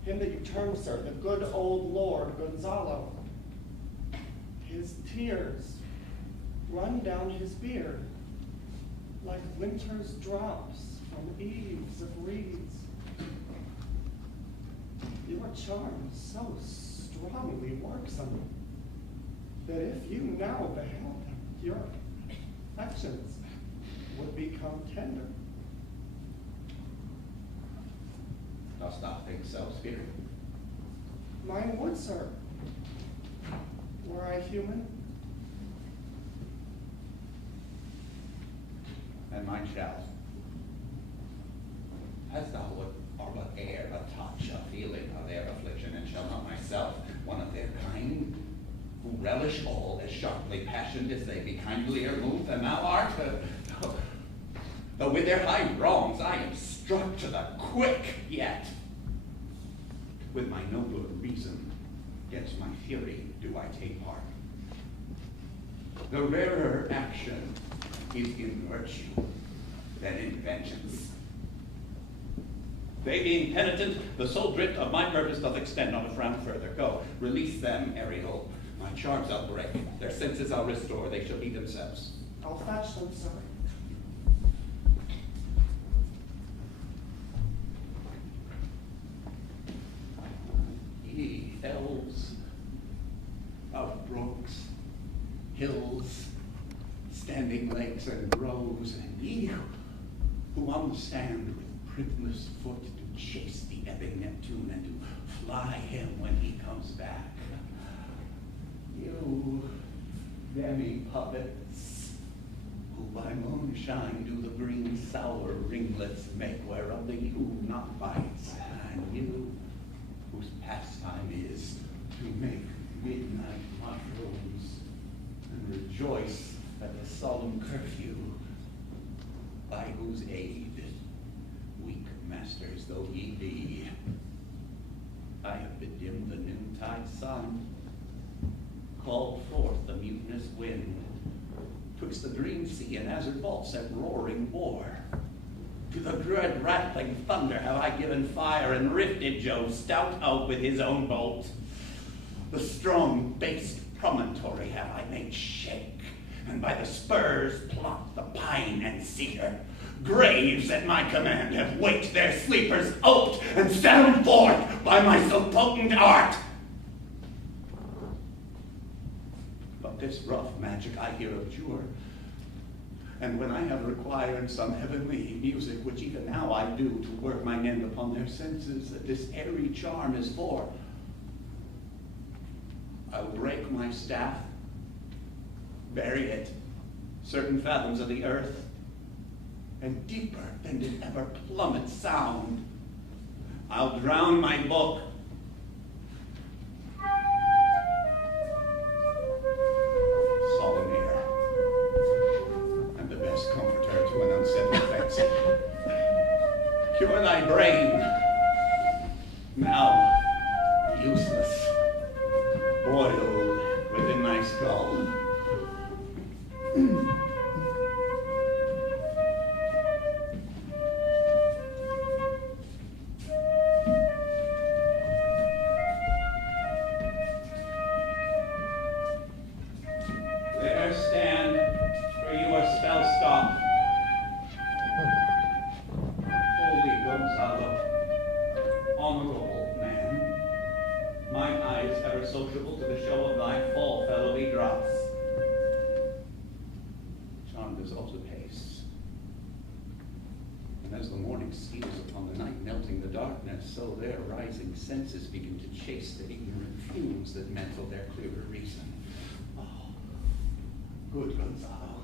him that you term, sir, the good old Lord Gonzalo. His tears run down his beard like winter's drops from eaves of reeds. Your charm so strongly works on them that if you now beheld them, your affections would become tender. Dost thou think so, Spirit? Mine would, sir, were I human. And mine shall. Hast thou or but e'er a touch, a feeling of their affliction, and shall not myself, one of their kind, who relish all as sharply passioned as they be kindlier moved than thou art? Though with their high wrongs I am struck to the quick, yet with my nobler reason, against my fury do I take part. The rarer action is in virtue than in vengeance. They being penitent, the sole drift of my purpose doth extend not a frown further. Go, release them, Ariel. My charms I'll break, their senses I'll restore, they shall be themselves. I'll fetch them, sir. Ye elves of brooks, hills, standing lakes and groves, and ye who on the sand with priviless foot do chase the ebbing Neptune and do fly him when he comes back. You demi-puppets, who by moonshine do the green sour ringlets make, whereof the ewe not bites, and you whose pastime is to make midnight mushrooms and rejoice at the solemn curfew, by whose aid, weak masters though ye be, I have bedimmed the noontide sun, called forth the mutinous wind, twixt the green sea and azure vaults at roaring war. To the dread rattling thunder have I given fire, and rifted Jove's stout oak with his own bolt. The strong based promontory have I made shake, and by the spurs plot the pine and cedar. Graves at my command have waked their sleepers oped, and set them forth by my so potent art. But this rough magic I here abjure, and when I have required some heavenly music, which even now I do to work mine end upon their senses, that this airy charm is for, I'll break my staff, bury it certain fathoms of the earth, and deeper than did ever plummet sound, I'll drown my book. Solemn air, and the best comforter to an unsettled fancy. Cure thy brain, now useless, boiled within thy skull. There stand where you are spell stopped. Holy Gonzalo, honorable man, mine eyes ever sociable to the show of thy fall fellowy drops. Charmed is also pace. And as the morning steals upon the night, melting the darkness, so their rising senses begin to chase the ignorant fumes that mantle their clearer reason. Oh, Good Gonzalo,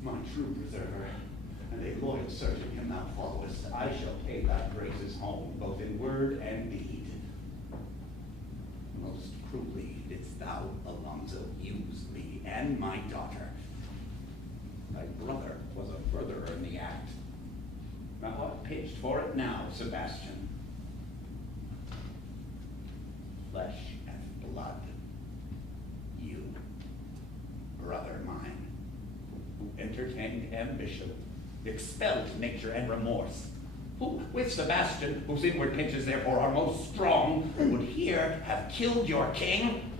my true preserver, and a loyal surgeon him thou followest, I shall pay thy praises home, both in word and deed. Most cruelly didst thou, Alonso, use me and my daughter. Thy brother was a furtherer in the act. Thou art pitched for it now, Sebastian. Flesh and blood. You, brother mine, who entertained ambition, expelled nature and remorse, who, with Sebastian, whose inward pinches therefore are most strong, would here have killed your king?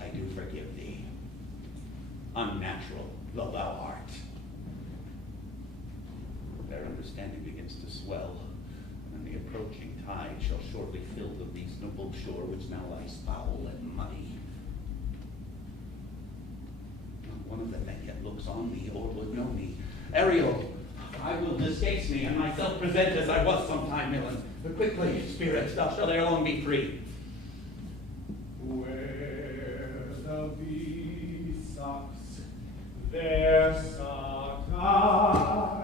I do forgive thee, unnatural though thou art. Their understanding begins to swell, and the approaching tide shall shortly fill the reasonable shore which now lies foul and muddy. Not one of them that yet looks on me or would know me. Ariel, I will disgrace me and myself present as I was sometime, Millen. But quickly, spirit, thou shalt ere long be free. Where the bee sucks, there suck I.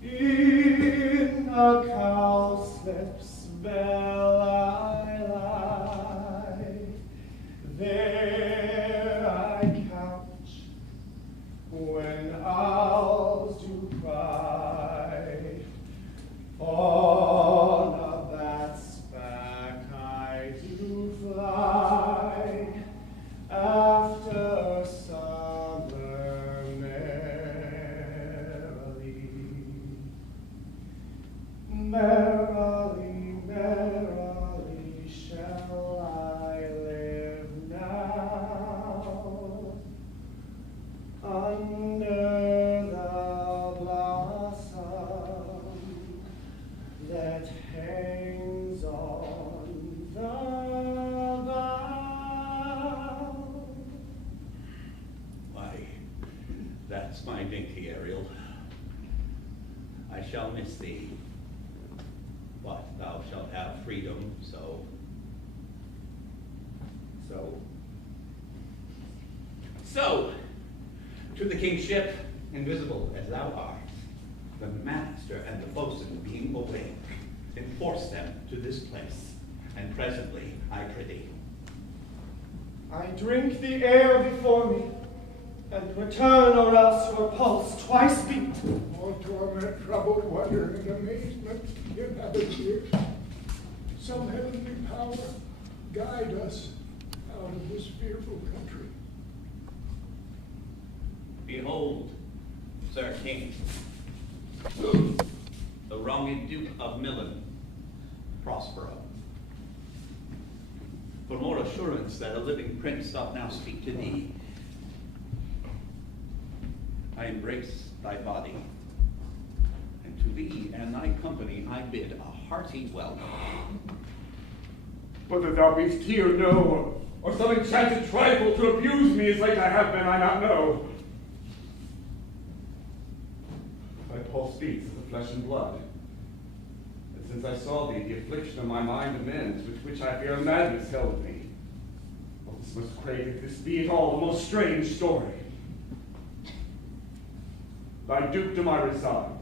In the cowslip's bell I lie. There I couch when owls do cry. On a bat's back I do fly after summer merrily, merrily shall I live now under the blossom that hangs on the bough. Why, that's my Dekhe, Ariel. I shall miss thee. But thou shalt have freedom, so. To the king's ship, invisible as thou art, the master and the boatswain being awake, enforce them to this place, and presently, I prithee. I drink the air before me, and return or else your pulse twice beat. More torment, trouble, wonder, and amazement inhabit here. Some heavenly power guide us out of this fearful country. Behold, Sir King, the wronged Duke of Milan, Prospero. For more assurance that a living prince doth now speak to thee, I embrace thy body, and to thee and thy company I bid a hearty welcome. Whether thou be'st here, know, or some enchanted trifle to abuse me as late I have been, I not know. Thy pulse beats of the flesh and blood. And since I saw thee, the affliction of my mind amends, with which I fear madness held me. Oh, this must crave, if this be at all, the most strange story. Thy dukedom I resign,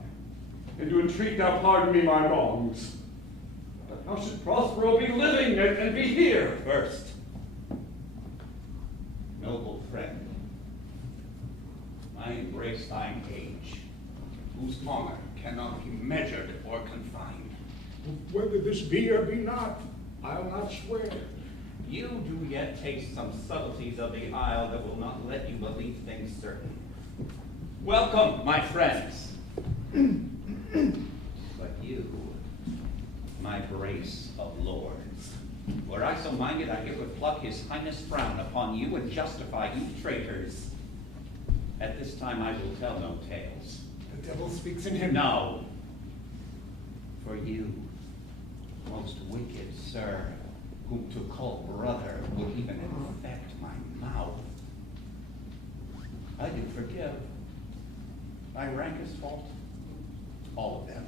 and to entreat thou pardon me my wrongs. But how should Prospero be living and be here? First, noble friend, I embrace thine age, whose honor cannot be measured or confined. Whether this be or be not, I'll not swear. You do yet taste some subtleties of the isle that will not let you believe things certain. Welcome, my friends. But you, my brace of lords, were I so minded, I here would pluck his highness frown upon you and justify you traitors. At this time I will tell no tales. The devil speaks in him. No. For you, most wicked sir, whom to call brother would even infect my mouth, I do forgive. Thy rankest fault, all of them,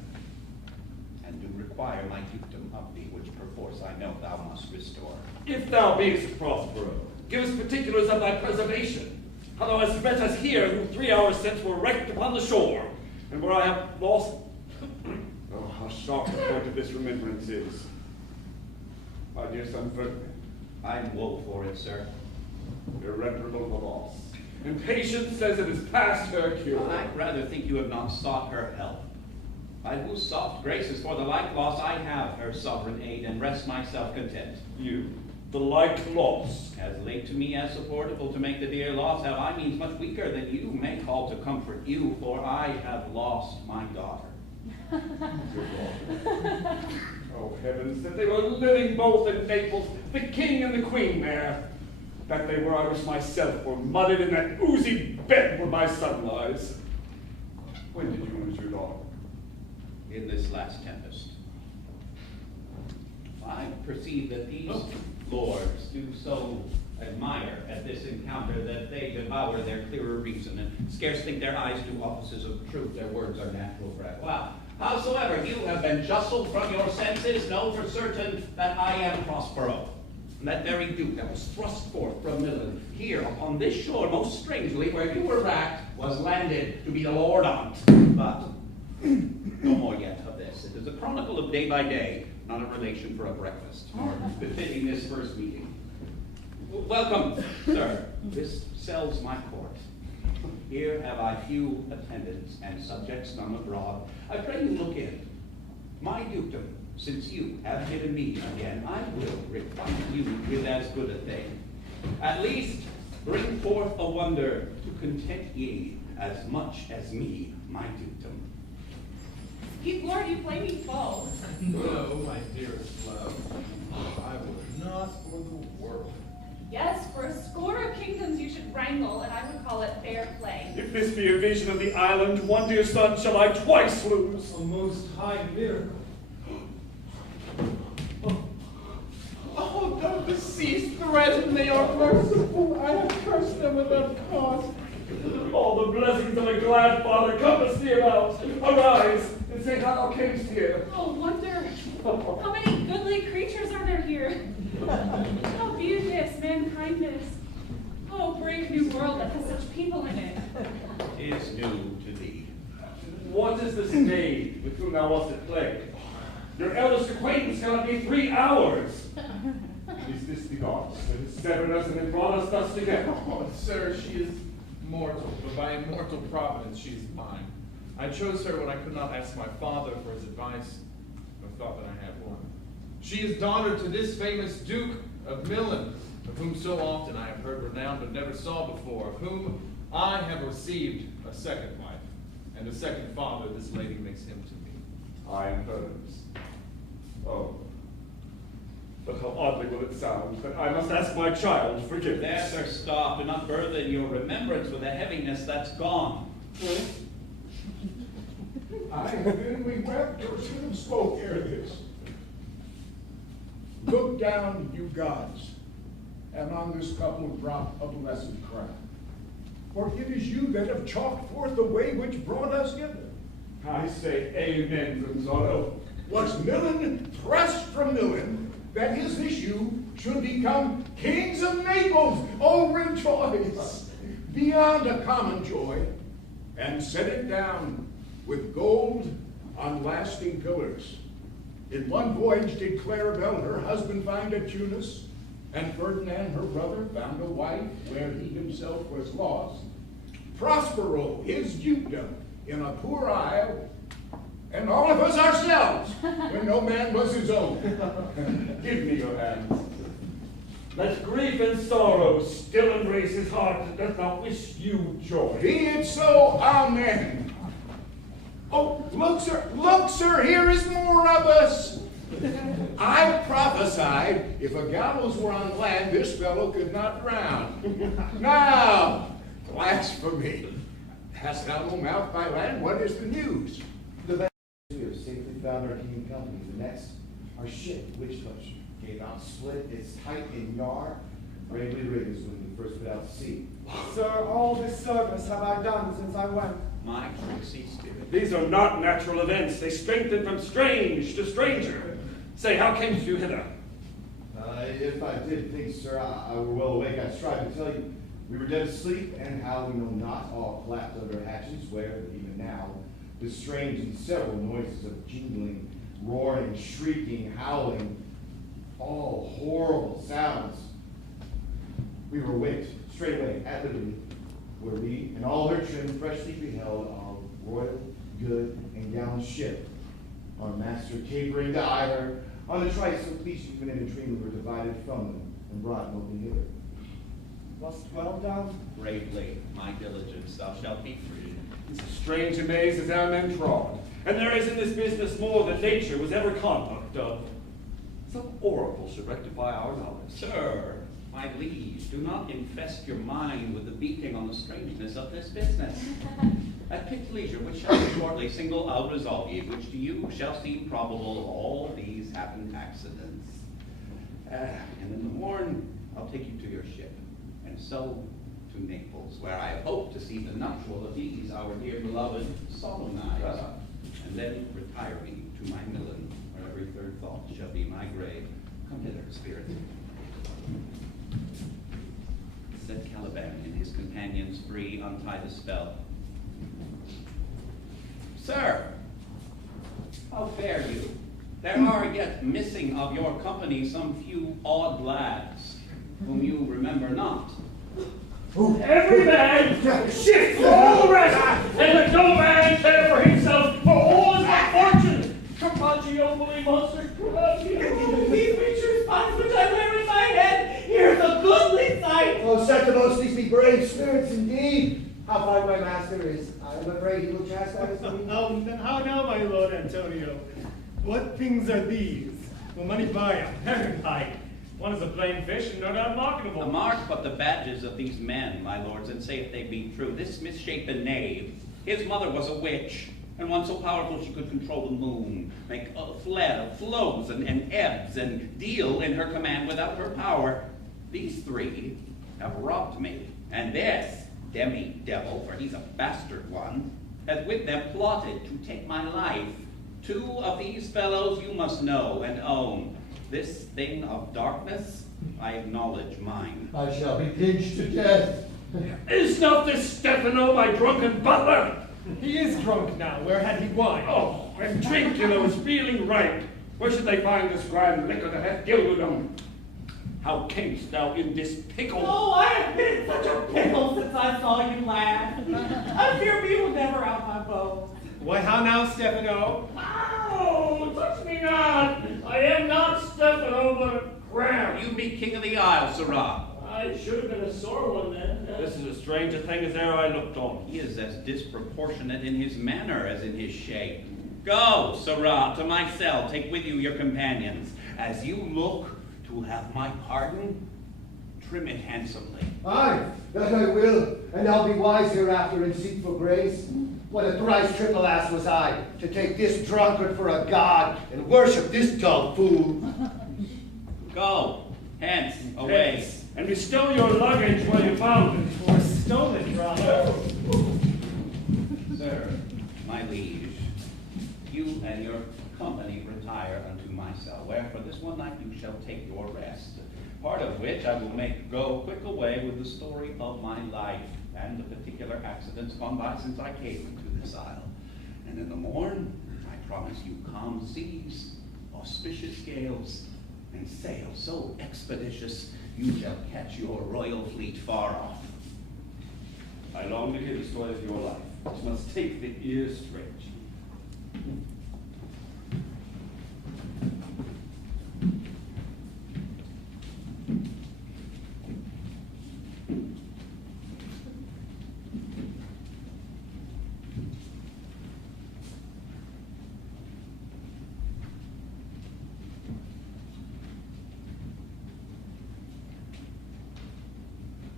and do require my dukedom of thee, which perforce I know thou must restore. If thou beest Prospero, give us particulars of thy preservation. How thou hast met us here, who 3 hours since were wrecked upon the shore, and where I have lost... Oh, how sharp the point of this remembrance is. My dear son Ferdinand. I'm woe for it, sir. Irreparable loss. And patience says it is past her cure. I'd rather think you have not sought her help. By whose soft graces for the like loss I have her sovereign aid, and rest myself content. You, the like loss. As late to me as supportable to make the dear loss have I means much weaker than you may call to comfort you, for I have lost my daughter. Oh heavens, that they were living both in Naples, the king and the queen there. That they were, I wish myself, were mudded in that oozy bed where my son lies. When did you lose your daughter? In this last tempest. I perceive that these lords do so admire at this encounter that they devour their clearer reason, and scarce think their eyes do offices of truth. Their words are natural breath. Well, howsoever you have been justled from your senses, know for certain that I am Prospero. And that very duke that was thrust forth from Milan, here upon this shore, most strangely, where you were racked, was landed to be the lord on't. But no more yet of this. It is a chronicle of day by day, not a relation for a breakfast, nor befitting this first meeting. Welcome, sir. This sells my court. Here have I few attendants and subjects none abroad. I pray you look in. My dukedom, since you have given me again, I will requite you with as good a thing. At least bring forth a wonder to content ye as much as me, my dukedom. You Lord, you flaming foes. No, my dearest love, I would not for the world. Yes, for a score of kingdoms you should wrangle, and I would call it fair play. If this be a vision of the island, one dear son shall I twice lose. A most high miracle. Oh, don't the seas threaten they are merciful. I have cursed them without cause. All the blessings of a glad father compass thee about. Arise, and say how thou camest here. Oh, wonder, how many goodly creatures are there here? How beauteous mankindness. Oh, brave new world that has such people in it. Is new to thee. What is this maid with whom thou wast at play? Your eldest acquaintance cannot be 3 hours. Is this the gods that have severed us and have brought us thus together? Oh, sir, she is mortal, but by immortal providence she is mine. I chose her when I could not ask my father for his advice, nor thought that I had one. She is daughter to this famous Duke of Milan, of whom so often I have heard renowned but never saw before, of whom I have received a second wife, and a second father this lady makes him to me. I am hers. Oh, but how oddly will it sound that I must ask my child forgiveness. There, sir, stop. Do not burthen your remembrance with a heaviness that's gone. I have been wept or should have spoke ere this. Look down, you gods, and on this couple drop a blessed crown. For it is you that have chalked forth the way which brought us hither. I say amen from Zorro. Was Milan thrust from Milan, that his issue should become kings of Naples? Oh, rejoice beyond a common joy, and set it down with gold on lasting pillars. In one voyage did Claribel her husband find at Tunis, and Ferdinand her brother found a wife where he himself was lost. Prospero his dukedom in a poor isle, and all of us ourselves when no man was his own. Give me your hands. Let grief and sorrow still embrace his heart that doth not wish you joy. Be it so, amen. Oh, look, sir, here is more of us. I prophesied if a gallows were on land, this fellow could not drown. Now, blasphemy. Hast thou no mouth by land? What is the news? We have safely found our king and company. The next, our ship, which gave out split its height in yard, bravely rigged us when we first put out to sea. Sir, all this service have I done since I went. My tricksy spirit. These are not natural events. They strengthen from strange to stranger. Say, how camest you hither? If I did think, sir, I were well awake, I'd strive to tell you we were dead asleep, and how we know not, all clapped under hatches, where, even now, with strange and several noises of jingling, roaring, shrieking, howling, all horrible sounds. We were waked straightway at liberty, where we and all her trim freshly beheld our royal, good, and gallant ship, our master capering to eye her, on the trice so pleased even in a dream we were divided from them, and brought nobly hither. Wast well done? Bravely, my diligence, thou shalt be free. It's a strange amaze as our men trod, and there is in this business more than nature was ever conduct of. Some oracle should rectify our knowledge. Sir, my liege, do not infest your mind with the beating on the strangeness of this business. At picked leisure, which shall shortly single out resolve ye, which to you shall seem probable of all these happened accidents. And in the morn, I'll take you to your ship, and so to Naples, where I hope to see the nuptial of these, our dear beloved, solemnized, and then retire me to my Milan, where every third thought shall be my grave. Come hither, spirit. Said Caliban, and his companions free, untie the spell. Sir, how fare you? There are yet missing of your company some few odd lads, whom you remember not. Every man shift for all the rest, and let no man care for himself, for all is my fortune. Carpaccio, bully monster, Carpaccio. These creatures' spots which I wear in my head, here's a goodly sight. Oh, Septimos, these be brave spirits indeed. How fine my master is. I am afraid he will chastise me. How now, my lord Antonio? What things are these? Will money buy them? Heaven hide. One is a plain fish, and no doubt marketable. Mark but the badges of these men, my lords, and say if they be true. This misshapen knave, his mother was a witch, and one so powerful she could control the moon, make flows and ebbs, and deal in her command without her power. These three have robbed me, and this demi-devil, for he's a bastard one, has with them plotted to take my life. Two of these fellows you must know and own. This thing of darkness, I acknowledge mine. I shall be pinched to death. Is not this Stefano, my drunken butler? He is drunk now. Where had he wine? Oh, and drink, you know, is feeling ripe. Where should they find this grand liquor that hath gilded them? How camest thou in this pickle? Oh, I have been in such a pickle since I saw you last. I fear me will never out my bow. Why, how now, Stefano? Oh, touch me not! I am not Stefano, but a crab. You be king of the isle, Sirrah. I should have been a sore one then. This is as strange a thing as e'er I looked on. He is as disproportionate in his manner as in his shape. Go, Sirrah, to my cell, take with you your companions. As you look to have my pardon, trim it handsomely. Aye, that I will, and I'll be wise hereafter and seek for grace. What a thrice triple ass was I, to take this drunkard for a god and worship this dull fool. Go, hence, away. Hence, and bestow your luggage where you found it. Or stolen, rather. Sir, my liege, you and your company retire unto my cell, where for this one night you shall take your rest, part of which I will make go quick away with the story of my life, and the particular accidents gone by since I came into this isle. And in the morn, I promise you calm seas, auspicious gales, and sail so expeditious you shall catch your royal fleet far off. I long to hear the story of your life, which must take the ear stretch.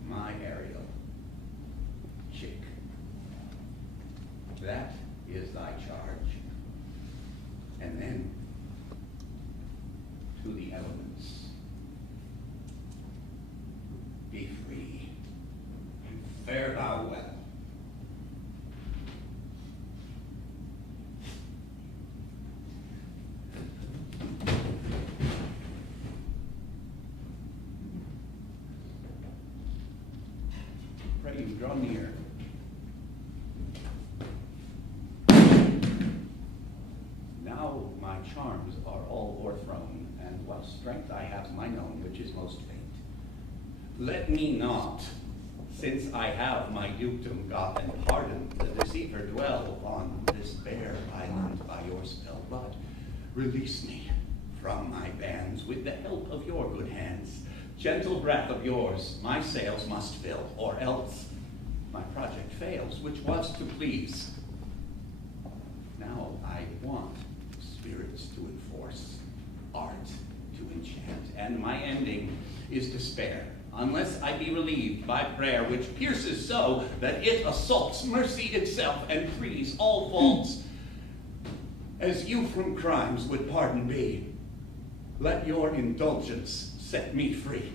My Ariel, chick, that is thy charge. And then to the elements. Be free, and fare thou well. draw near. Now my charms are all o'erthrown, and what strength I have mine own, which is most faint. Let me not, since I have my dukedom got and pardoned, the deceiver dwell on this bare island by your spell, but release me from my bands with the help of your good hands. Gentle breath of yours my sails must fill, or else my project fails, which was to please. Now I want spirits to enforce, art to enchant, and my ending is despair, unless I be relieved by prayer, which pierces so that it assaults mercy itself and frees all faults. As you from crimes would pardon be, let your indulgence set me free.